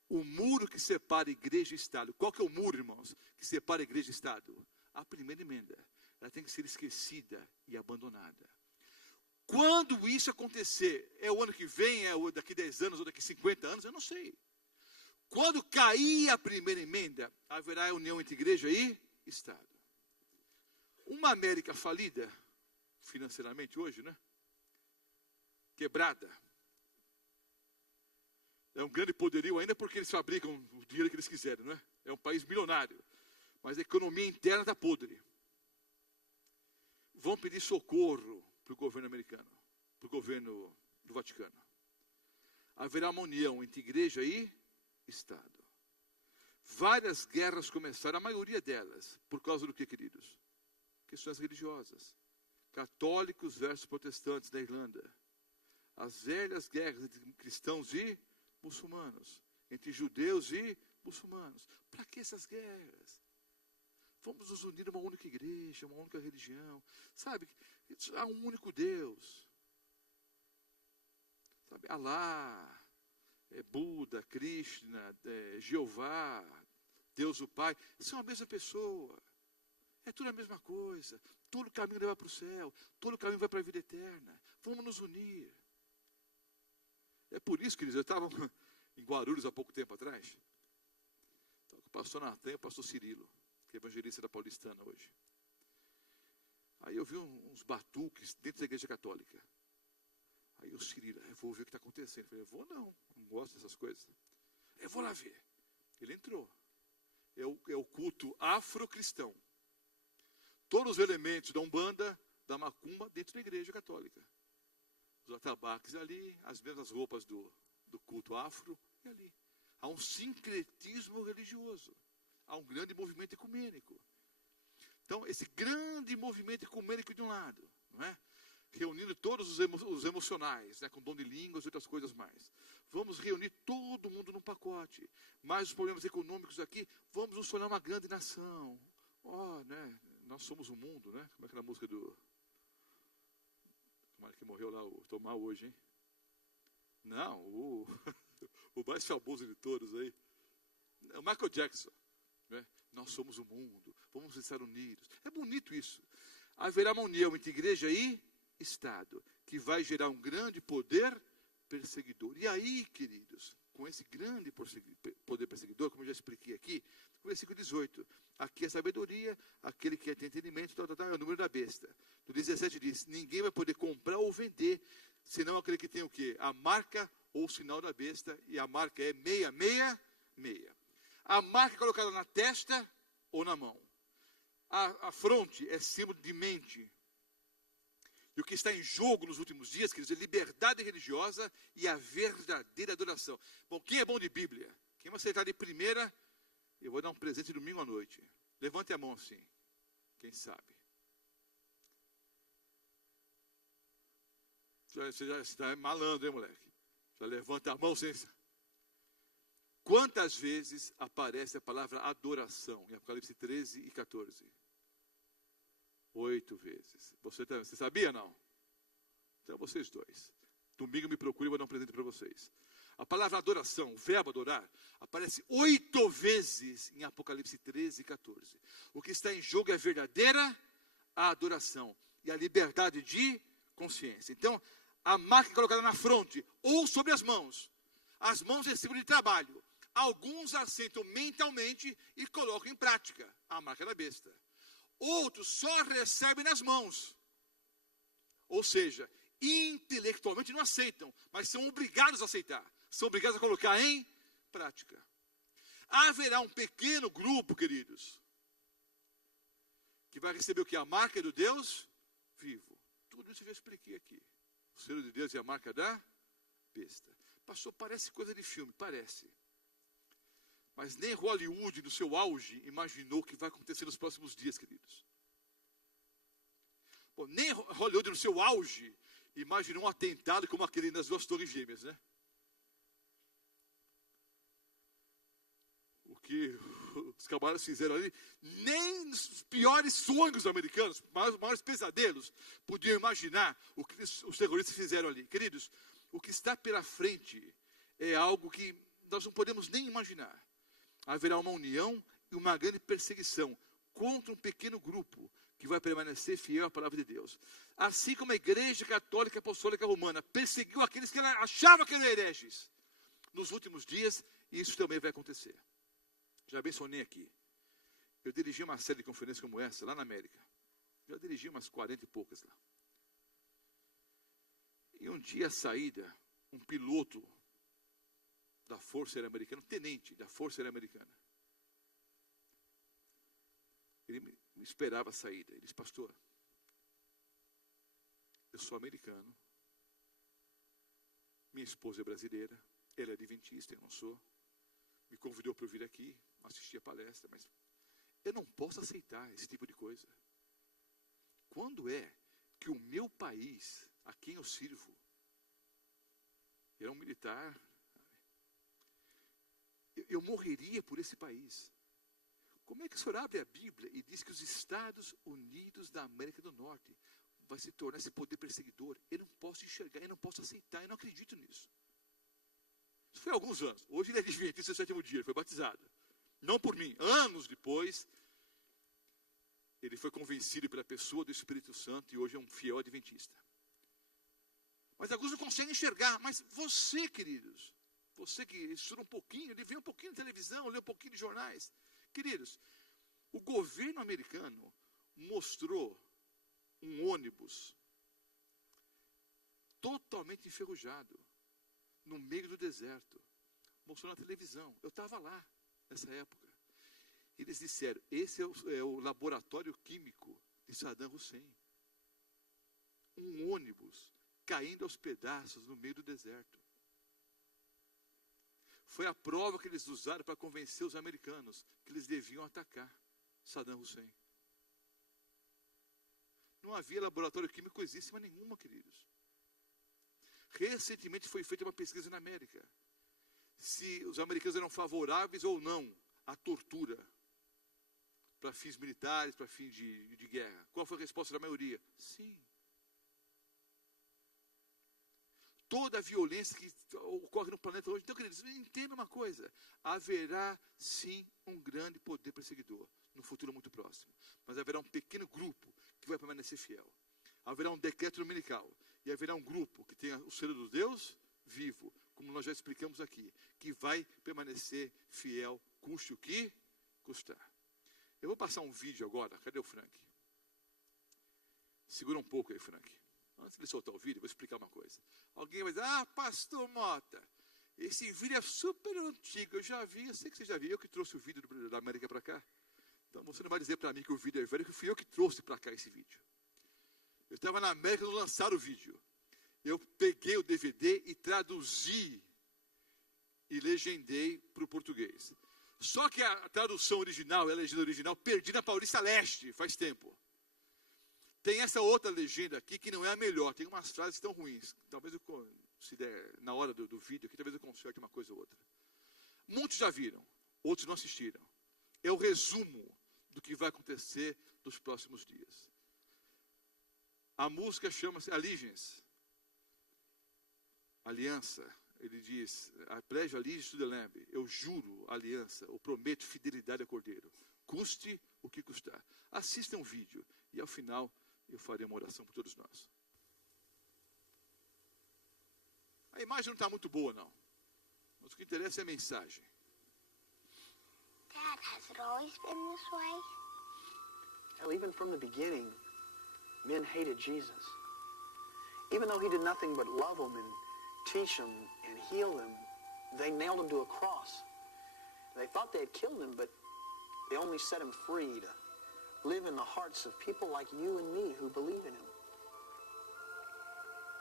o muro que separa igreja e Estado. Qual que é o muro, irmãos, que separa igreja e Estado? A primeira emenda. Ela tem que ser esquecida e abandonada. Quando isso acontecer, é o ano que vem, é daqui 10 anos ou daqui 50 anos, eu não sei. Quando cair a primeira emenda, haverá união entre igreja e Estado. Uma América falida, financeiramente hoje, né? Quebrada. É um grande poderio ainda porque eles fabricam o dinheiro que eles quiserem, não é? É um país milionário. Mas a economia interna está podre. Vão pedir socorro para o governo americano, para o governo do Vaticano. Haverá uma união entre igreja e Estado. Várias guerras começaram, a maioria delas, por causa do que, queridos? Questões religiosas. Católicos versus protestantes da Irlanda. As velhas guerras entre cristãos e muçulmanos. Entre judeus e muçulmanos. Para que essas guerras? Vamos nos unir a uma única igreja, uma única religião. Sabe, há um único Deus. Sabe, Alá, Buda, Krishna, Jeová, Deus o Pai, são a mesma pessoa. É tudo a mesma coisa. Todo caminho leva para o céu. Todo caminho vai para a vida eterna. Vamos nos unir. É por isso, queridos, eu estava em Guarulhos há pouco tempo atrás. Estava com o pastor Natan e o pastor Cirilo, que é evangelista da Paulistana hoje. Aí eu vi uns batuques dentro da igreja católica. Aí o Cirilo, eu vou ver o que está acontecendo. Eu falei, eu vou não gosto dessas coisas. Eu vou lá ver. Ele entrou. É o culto afrocristão. Todos os elementos da Umbanda, da Macumba, dentro da igreja católica. Os atabaques ali, as mesmas roupas do culto afro, e ali. Há um sincretismo religioso. Há um grande movimento ecumênico. Então, esse grande movimento ecumênico de um lado, não é? Reunindo todos os emocionais, né, com dom de línguas e outras coisas mais. Vamos reunir todo mundo num pacote. Mas os problemas econômicos aqui, vamos nos tornar uma grande nação. Né? Nós somos o mundo, né? Como é que é a música do... Como é que morreu lá, o Tomar hoje, hein? Não, o mais famoso de todos aí. É o Michael Jackson. né? Nós somos o mundo, vamos estar unidos. É bonito isso. Haverá uma união entre igreja e Estado, que vai gerar um grande poder perseguidor. E aí, queridos, com esse grande poder perseguidor, como eu já expliquei aqui, no versículo 18, aqui é sabedoria, aquele que tem entendimento, é o número da besta. No 17 diz, ninguém vai poder comprar ou vender, senão aquele que tem o quê? A marca ou o sinal da besta, e a marca é 666. A marca é colocada na testa ou na mão. A fronte é símbolo de mente. E o que está em jogo nos últimos dias, quer dizer, liberdade religiosa e a verdadeira adoração. Bom, quem é bom de Bíblia? Quem vai aceitar de primeira, eu vou dar um presente domingo à noite. Levante a mão assim. Quem sabe? Você já está malandro, hein, moleque? Já levanta a mão sem... Quantas vezes aparece a palavra adoração em Apocalipse 13 e 14? 8 vezes. Você sabia, não? Então, vocês dois. Domingo me procure e vou dar um presente para vocês. A palavra adoração, o verbo adorar, aparece 8 vezes em Apocalipse 13 e 14. O que está em jogo é a verdadeira adoração e a liberdade de consciência. Então, a marca é colocada na fronte ou sobre as mãos. As mãos é símbolo de trabalho. Alguns assentam mentalmente e colocam em prática a marca da besta. Outros só recebem nas mãos. Ou seja, intelectualmente não aceitam, mas são obrigados a aceitar. São obrigados a colocar em prática. Haverá um pequeno grupo, queridos, que vai receber o que? A marca do Deus vivo. Tudo isso eu já expliquei aqui. O selo de Deus e a marca da besta. Pastor, parece coisa de filme, parece. Mas nem Hollywood, no seu auge, imaginou o que vai acontecer nos próximos dias, queridos. Bom, nem Hollywood, no seu auge, imaginou um atentado como aquele nas 2 torres gêmeas, né? O que os camaradas fizeram ali, nem nos piores sonhos americanos, os maiores pesadelos, podiam imaginar o que os terroristas fizeram ali. Queridos, o que está pela frente é algo que nós não podemos nem imaginar. Haverá uma união e uma grande perseguição contra um pequeno grupo que vai permanecer fiel à palavra de Deus. Assim como a Igreja Católica Apostólica Romana perseguiu aqueles que ela achava que eram hereges. Nos últimos dias, isso também vai acontecer. Já mencionei aqui. Eu dirigi uma série de conferências como essa, lá na América. Já dirigi umas 40 e poucas lá. E um dia, a saída, um piloto da Força Aérea Americana, um tenente da Força Aérea Americana, ele me esperava a saída. Ele disse, pastor, eu sou americano, minha esposa é brasileira, ela é adventista, eu não sou. Me convidou para eu vir aqui, assistir a palestra, mas eu não posso aceitar esse tipo de coisa. Quando é que o meu país, a quem eu sirvo, era um militar, eu morreria por esse país. Como é que o senhor abre a Bíblia e diz que os Estados Unidos da América do Norte vai se tornar esse poder perseguidor? Eu não posso enxergar, eu não posso aceitar, eu não acredito nisso. Isso foi há alguns anos. Hoje ele é adventista do 7º dia, ele foi batizado. Não por mim. Anos depois, ele foi convencido pela pessoa do Espírito Santo e hoje é um fiel adventista. Mas alguns não conseguem enxergar. Mas você, queridos, você que estuda um pouquinho, ele vê um pouquinho de televisão, lê um pouquinho de jornais. Queridos, o governo americano mostrou um ônibus totalmente enferrujado no meio do deserto. Mostrou na televisão. Eu estava lá nessa época. Eles disseram, esse é o laboratório químico de Saddam Hussein. Um ônibus caindo aos pedaços no meio do deserto. Foi a prova que eles usaram para convencer os americanos que eles deviam atacar Saddam Hussein. Não havia laboratório químico coisíssima nenhuma, queridos. Recentemente foi feita uma pesquisa na América. Se os americanos eram favoráveis ou não à tortura para fins militares, para fins de guerra. Qual foi a resposta da maioria? Sim. toda a violência que ocorre no planeta hoje. Então, queridos, entenda uma coisa. Haverá, sim, um grande poder perseguidor no futuro muito próximo. Mas haverá um pequeno grupo que vai permanecer fiel. Haverá um decreto dominical. E haverá um grupo que tenha o selo do Deus vivo, como nós já explicamos aqui, que vai permanecer fiel, custe o que custar. Eu vou passar um vídeo agora. Cadê o Frank? Segura um pouco aí, Frank. Antes de soltar o vídeo, eu vou explicar uma coisa. Alguém vai dizer, pastor Mota, esse vídeo é super antigo, eu já vi, eu sei que você já viu, eu que trouxe o vídeo da América para cá. Então você não vai dizer para mim que o vídeo é velho, que fui eu que trouxe para cá esse vídeo. Eu estava na América quando lançaram o vídeo. Eu peguei o DVD e traduzi e legendei para o português. Só que a tradução original, a legenda original, perdi na Paulista Leste, faz tempo. Tem essa outra legenda aqui que não é a melhor, tem umas frases que estão ruins. Talvez eu, se der na hora do vídeo aqui, talvez eu conserte uma coisa ou outra. Muitos já viram, outros não assistiram. É o resumo do que vai acontecer nos próximos dias. A música chama-se Allegiance. Aliança. Ele diz, I pledge allegiance to the Lamb. Eu juro aliança, eu prometo fidelidade ao Cordeiro. Custe o que custar. Assistam o vídeo e ao final eu farei uma oração por todos nós. A imagem não está muito boa, não. Mas o que interessa é a mensagem. Dad, has it always been this way? Well, even from the beginning, men hated Jesus. Even though he did nothing but love them and teach them and heal them, they nailed him to a cross. They thought they had killed him, but they only set him free to live in the hearts of people like you and me who believe in him.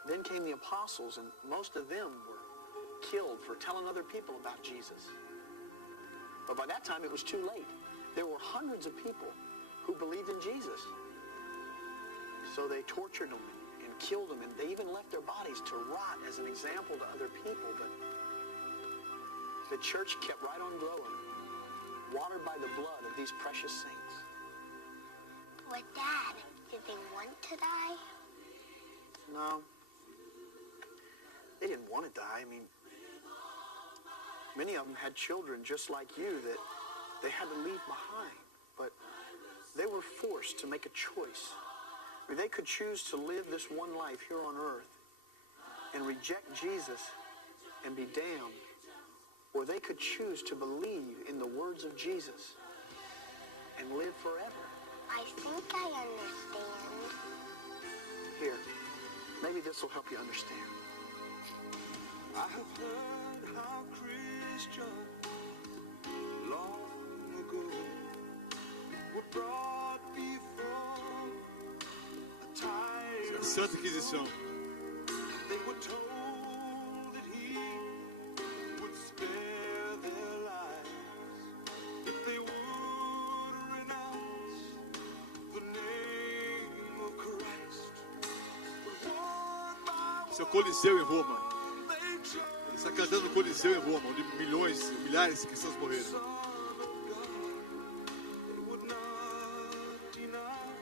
Then came the apostles, and most of them were killed for telling other people about Jesus. But by that time, it was too late. There were hundreds of people who believed in Jesus. So they tortured them and killed them, and they even left their bodies to rot as an example to other people. But the church kept right on growing, watered by the blood of these precious saints. But Dad, did they want to die? No. They didn't want to die. I mean, many of them had children just like you that they had to leave behind. But they were forced to make a choice. I mean, they could choose to live this one life here on earth and reject Jesus and be damned. Or they could choose to believe in the words of Jesus and live forever. I think I understand. Here, maybe this will help you understand. I have heard how Christians long ago were brought before a time. Santa Inquisição. They were told that he would spare their lives if they would renounce the name of Christ. But one by Esse é o Coliseu em Roma. one they chose Ele está cantando no Coliseu em Roma, onde milhões, milhares de cristãos morreram. Son of God. They would not deny,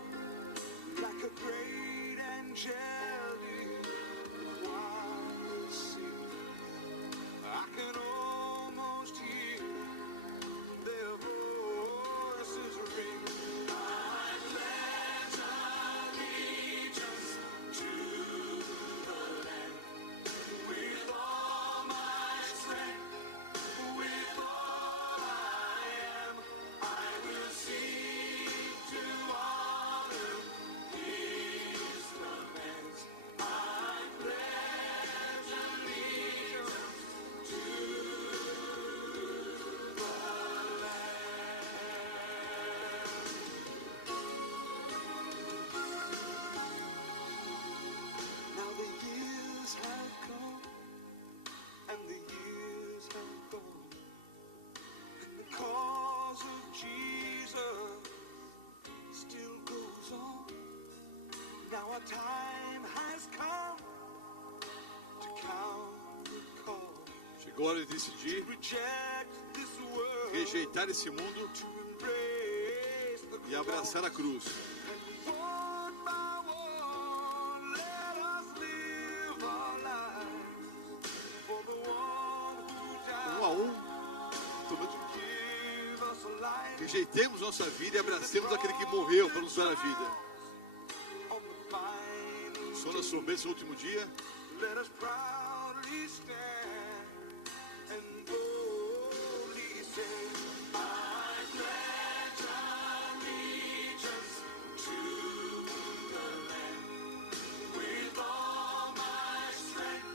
like a great angelic choir sing. I can almost hear their voices ring. I pledge allegiance to the Lamb with all my strength, with all I am. I will seek to honor His commands. I pledge allegiance to the Lamb. Now the years have come and the years have gone. The cause of Jesus still goes on. Now a time has come to count the cost, Chegou a hora de decidir, reject this world, rejeitar esse mundo to embrace the e abraçar a cruz. one by one, let us live our lives Rejeitemos nossa vida e abracemos aquele que morreu para nos dar a vida. On the final Som das trombetas no último dia. let us proudly stand and boldly say, I pledge allegiance to the land with all my strength,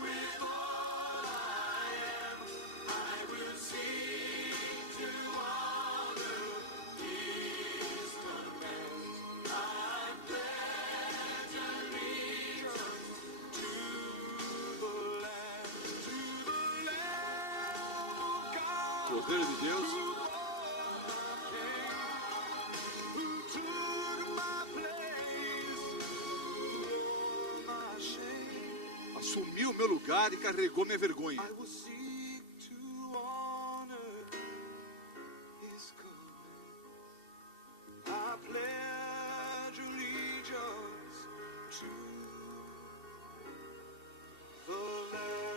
with all I am. I will seek to honor His commands. I pledge allegiance to the land of God. Cordeiro de Deus. Who took my place, bore my shame. Assumiu o meu lugar e carregou minha vergonha. I will seek to honor His commands. I pledge allegiance to the land.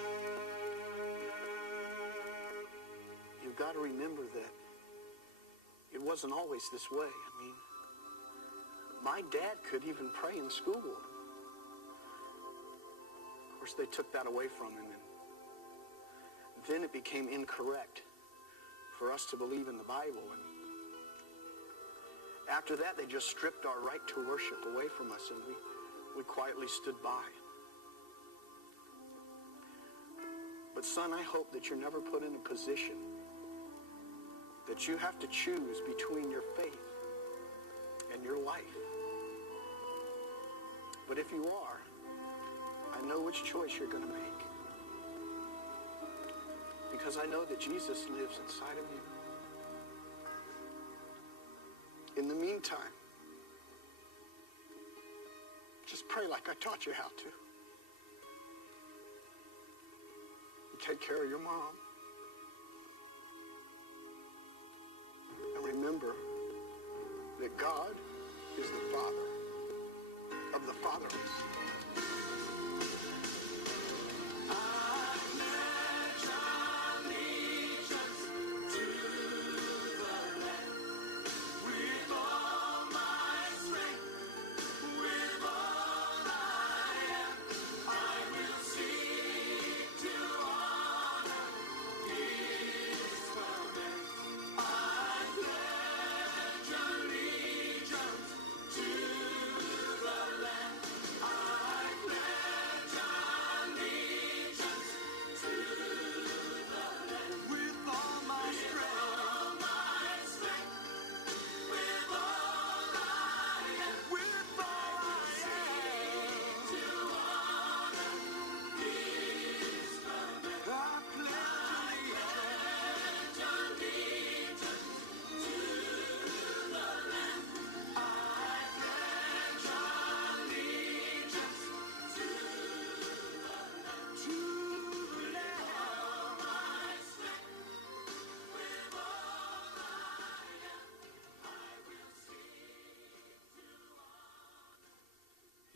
You've got to remember that it wasn't always this way. I mean, my dad could even pray in school. Of course, they took that away from him, and then it became incorrect for us to believe in the Bible. And after that, they just stripped our right to worship away from us, and we quietly stood by. But son, I hope that you're never put in a position that you have to choose between your faith and your life. But if you are, I know which choice you're going to make. Because I know that Jesus lives inside of you. In the meantime, just pray like I taught you how to. Take care of your mom. And remember that God is the Father of the fatherless.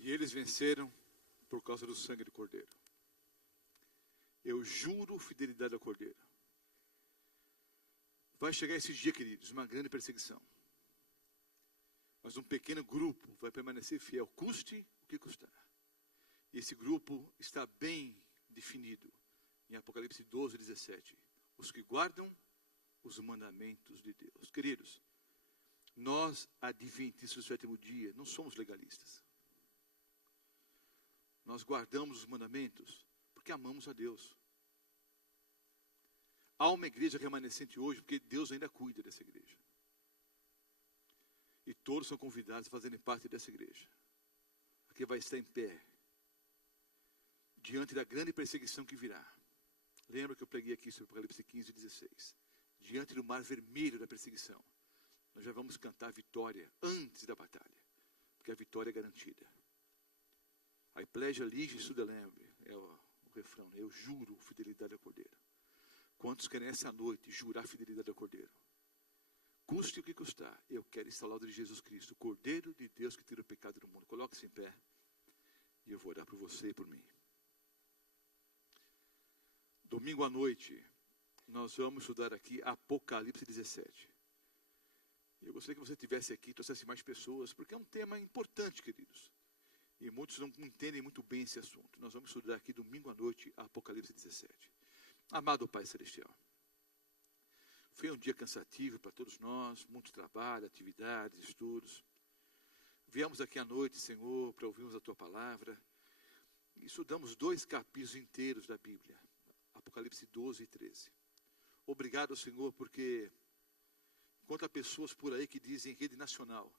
E eles venceram por causa do sangue do Cordeiro. Eu juro fidelidade ao Cordeiro. Vai chegar esse dia, queridos, uma grande perseguição. Mas um pequeno grupo vai permanecer fiel, custe o que custar. E esse grupo está bem definido em Apocalipse 12, 17. Os que guardam os mandamentos de Deus. Queridos, nós, adventistas do sétimo dia, não somos legalistas. Nós guardamos os mandamentos porque amamos a Deus. Há uma igreja remanescente hoje porque Deus ainda cuida dessa igreja. E todos são convidados a fazerem parte dessa igreja. Porque vai estar em pé diante da grande perseguição que virá. Lembra que eu preguei aqui sobre Apocalipse 15 e 16. Diante do mar vermelho da perseguição, nós já vamos cantar vitória antes da batalha. Porque a vitória é garantida. I pledge allegiance to the Lamb, é o refrão, eu juro fidelidade ao Cordeiro. Quantos querem essa noite jurar fidelidade ao Cordeiro? Custe o que custar, eu quero estar ao lado de Jesus Cristo, o Cordeiro de Deus que tira o pecado do mundo. Coloque-se em pé e eu vou orar por você e por mim. Domingo à noite, nós vamos estudar aqui Apocalipse 17. Eu gostaria que você estivesse aqui, trouxesse mais pessoas, porque é um tema importante, queridos. E muitos não entendem muito bem esse assunto. Nós vamos estudar aqui domingo à noite, Apocalipse 17. Amado Pai Celestial, foi um dia cansativo para todos nós, muito trabalho, atividades, estudos. Viemos aqui à noite, Senhor, para ouvirmos a Tua palavra. E estudamos 2 capítulos inteiros da Bíblia, Apocalipse 12 e 13. Obrigado, Senhor, porque enquanto há pessoas por aí que dizem em rede nacional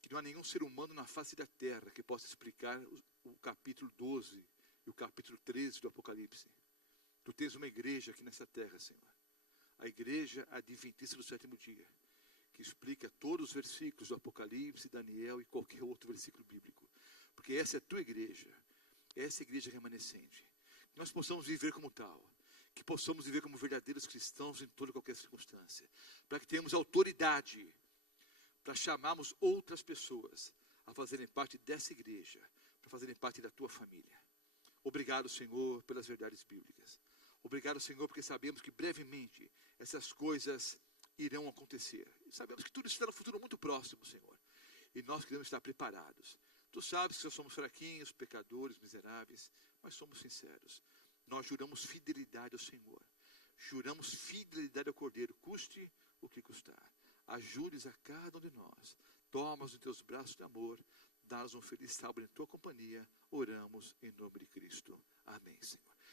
que não há nenhum ser humano na face da terra que possa explicar o capítulo 12 e o capítulo 13 do Apocalipse. Tu tens uma igreja aqui nessa terra, Senhor. A igreja adventista do 7º dia, que explica todos os versículos do Apocalipse, Daniel e qualquer outro versículo bíblico. Porque essa é a tua igreja, essa é a igreja remanescente. Que nós possamos viver como tal, que possamos viver como verdadeiros cristãos em toda e qualquer circunstância. Para que tenhamos autoridade para chamarmos outras pessoas a fazerem parte dessa igreja, para fazerem parte da tua família. Obrigado, Senhor, pelas verdades bíblicas. Obrigado, Senhor, porque sabemos que brevemente essas coisas irão acontecer. E sabemos que tudo está no futuro muito próximo, Senhor. E nós queremos estar preparados. Tu sabes que nós somos fraquinhos, pecadores, miseráveis, mas somos sinceros. Nós juramos fidelidade ao Senhor. Juramos fidelidade ao Cordeiro, custe o que custar. Ajudes a cada um de nós. Toma-nos em teus braços de amor. Dá-nos um feliz sábado em tua companhia. Oramos em nome de Cristo. Amém, Senhor.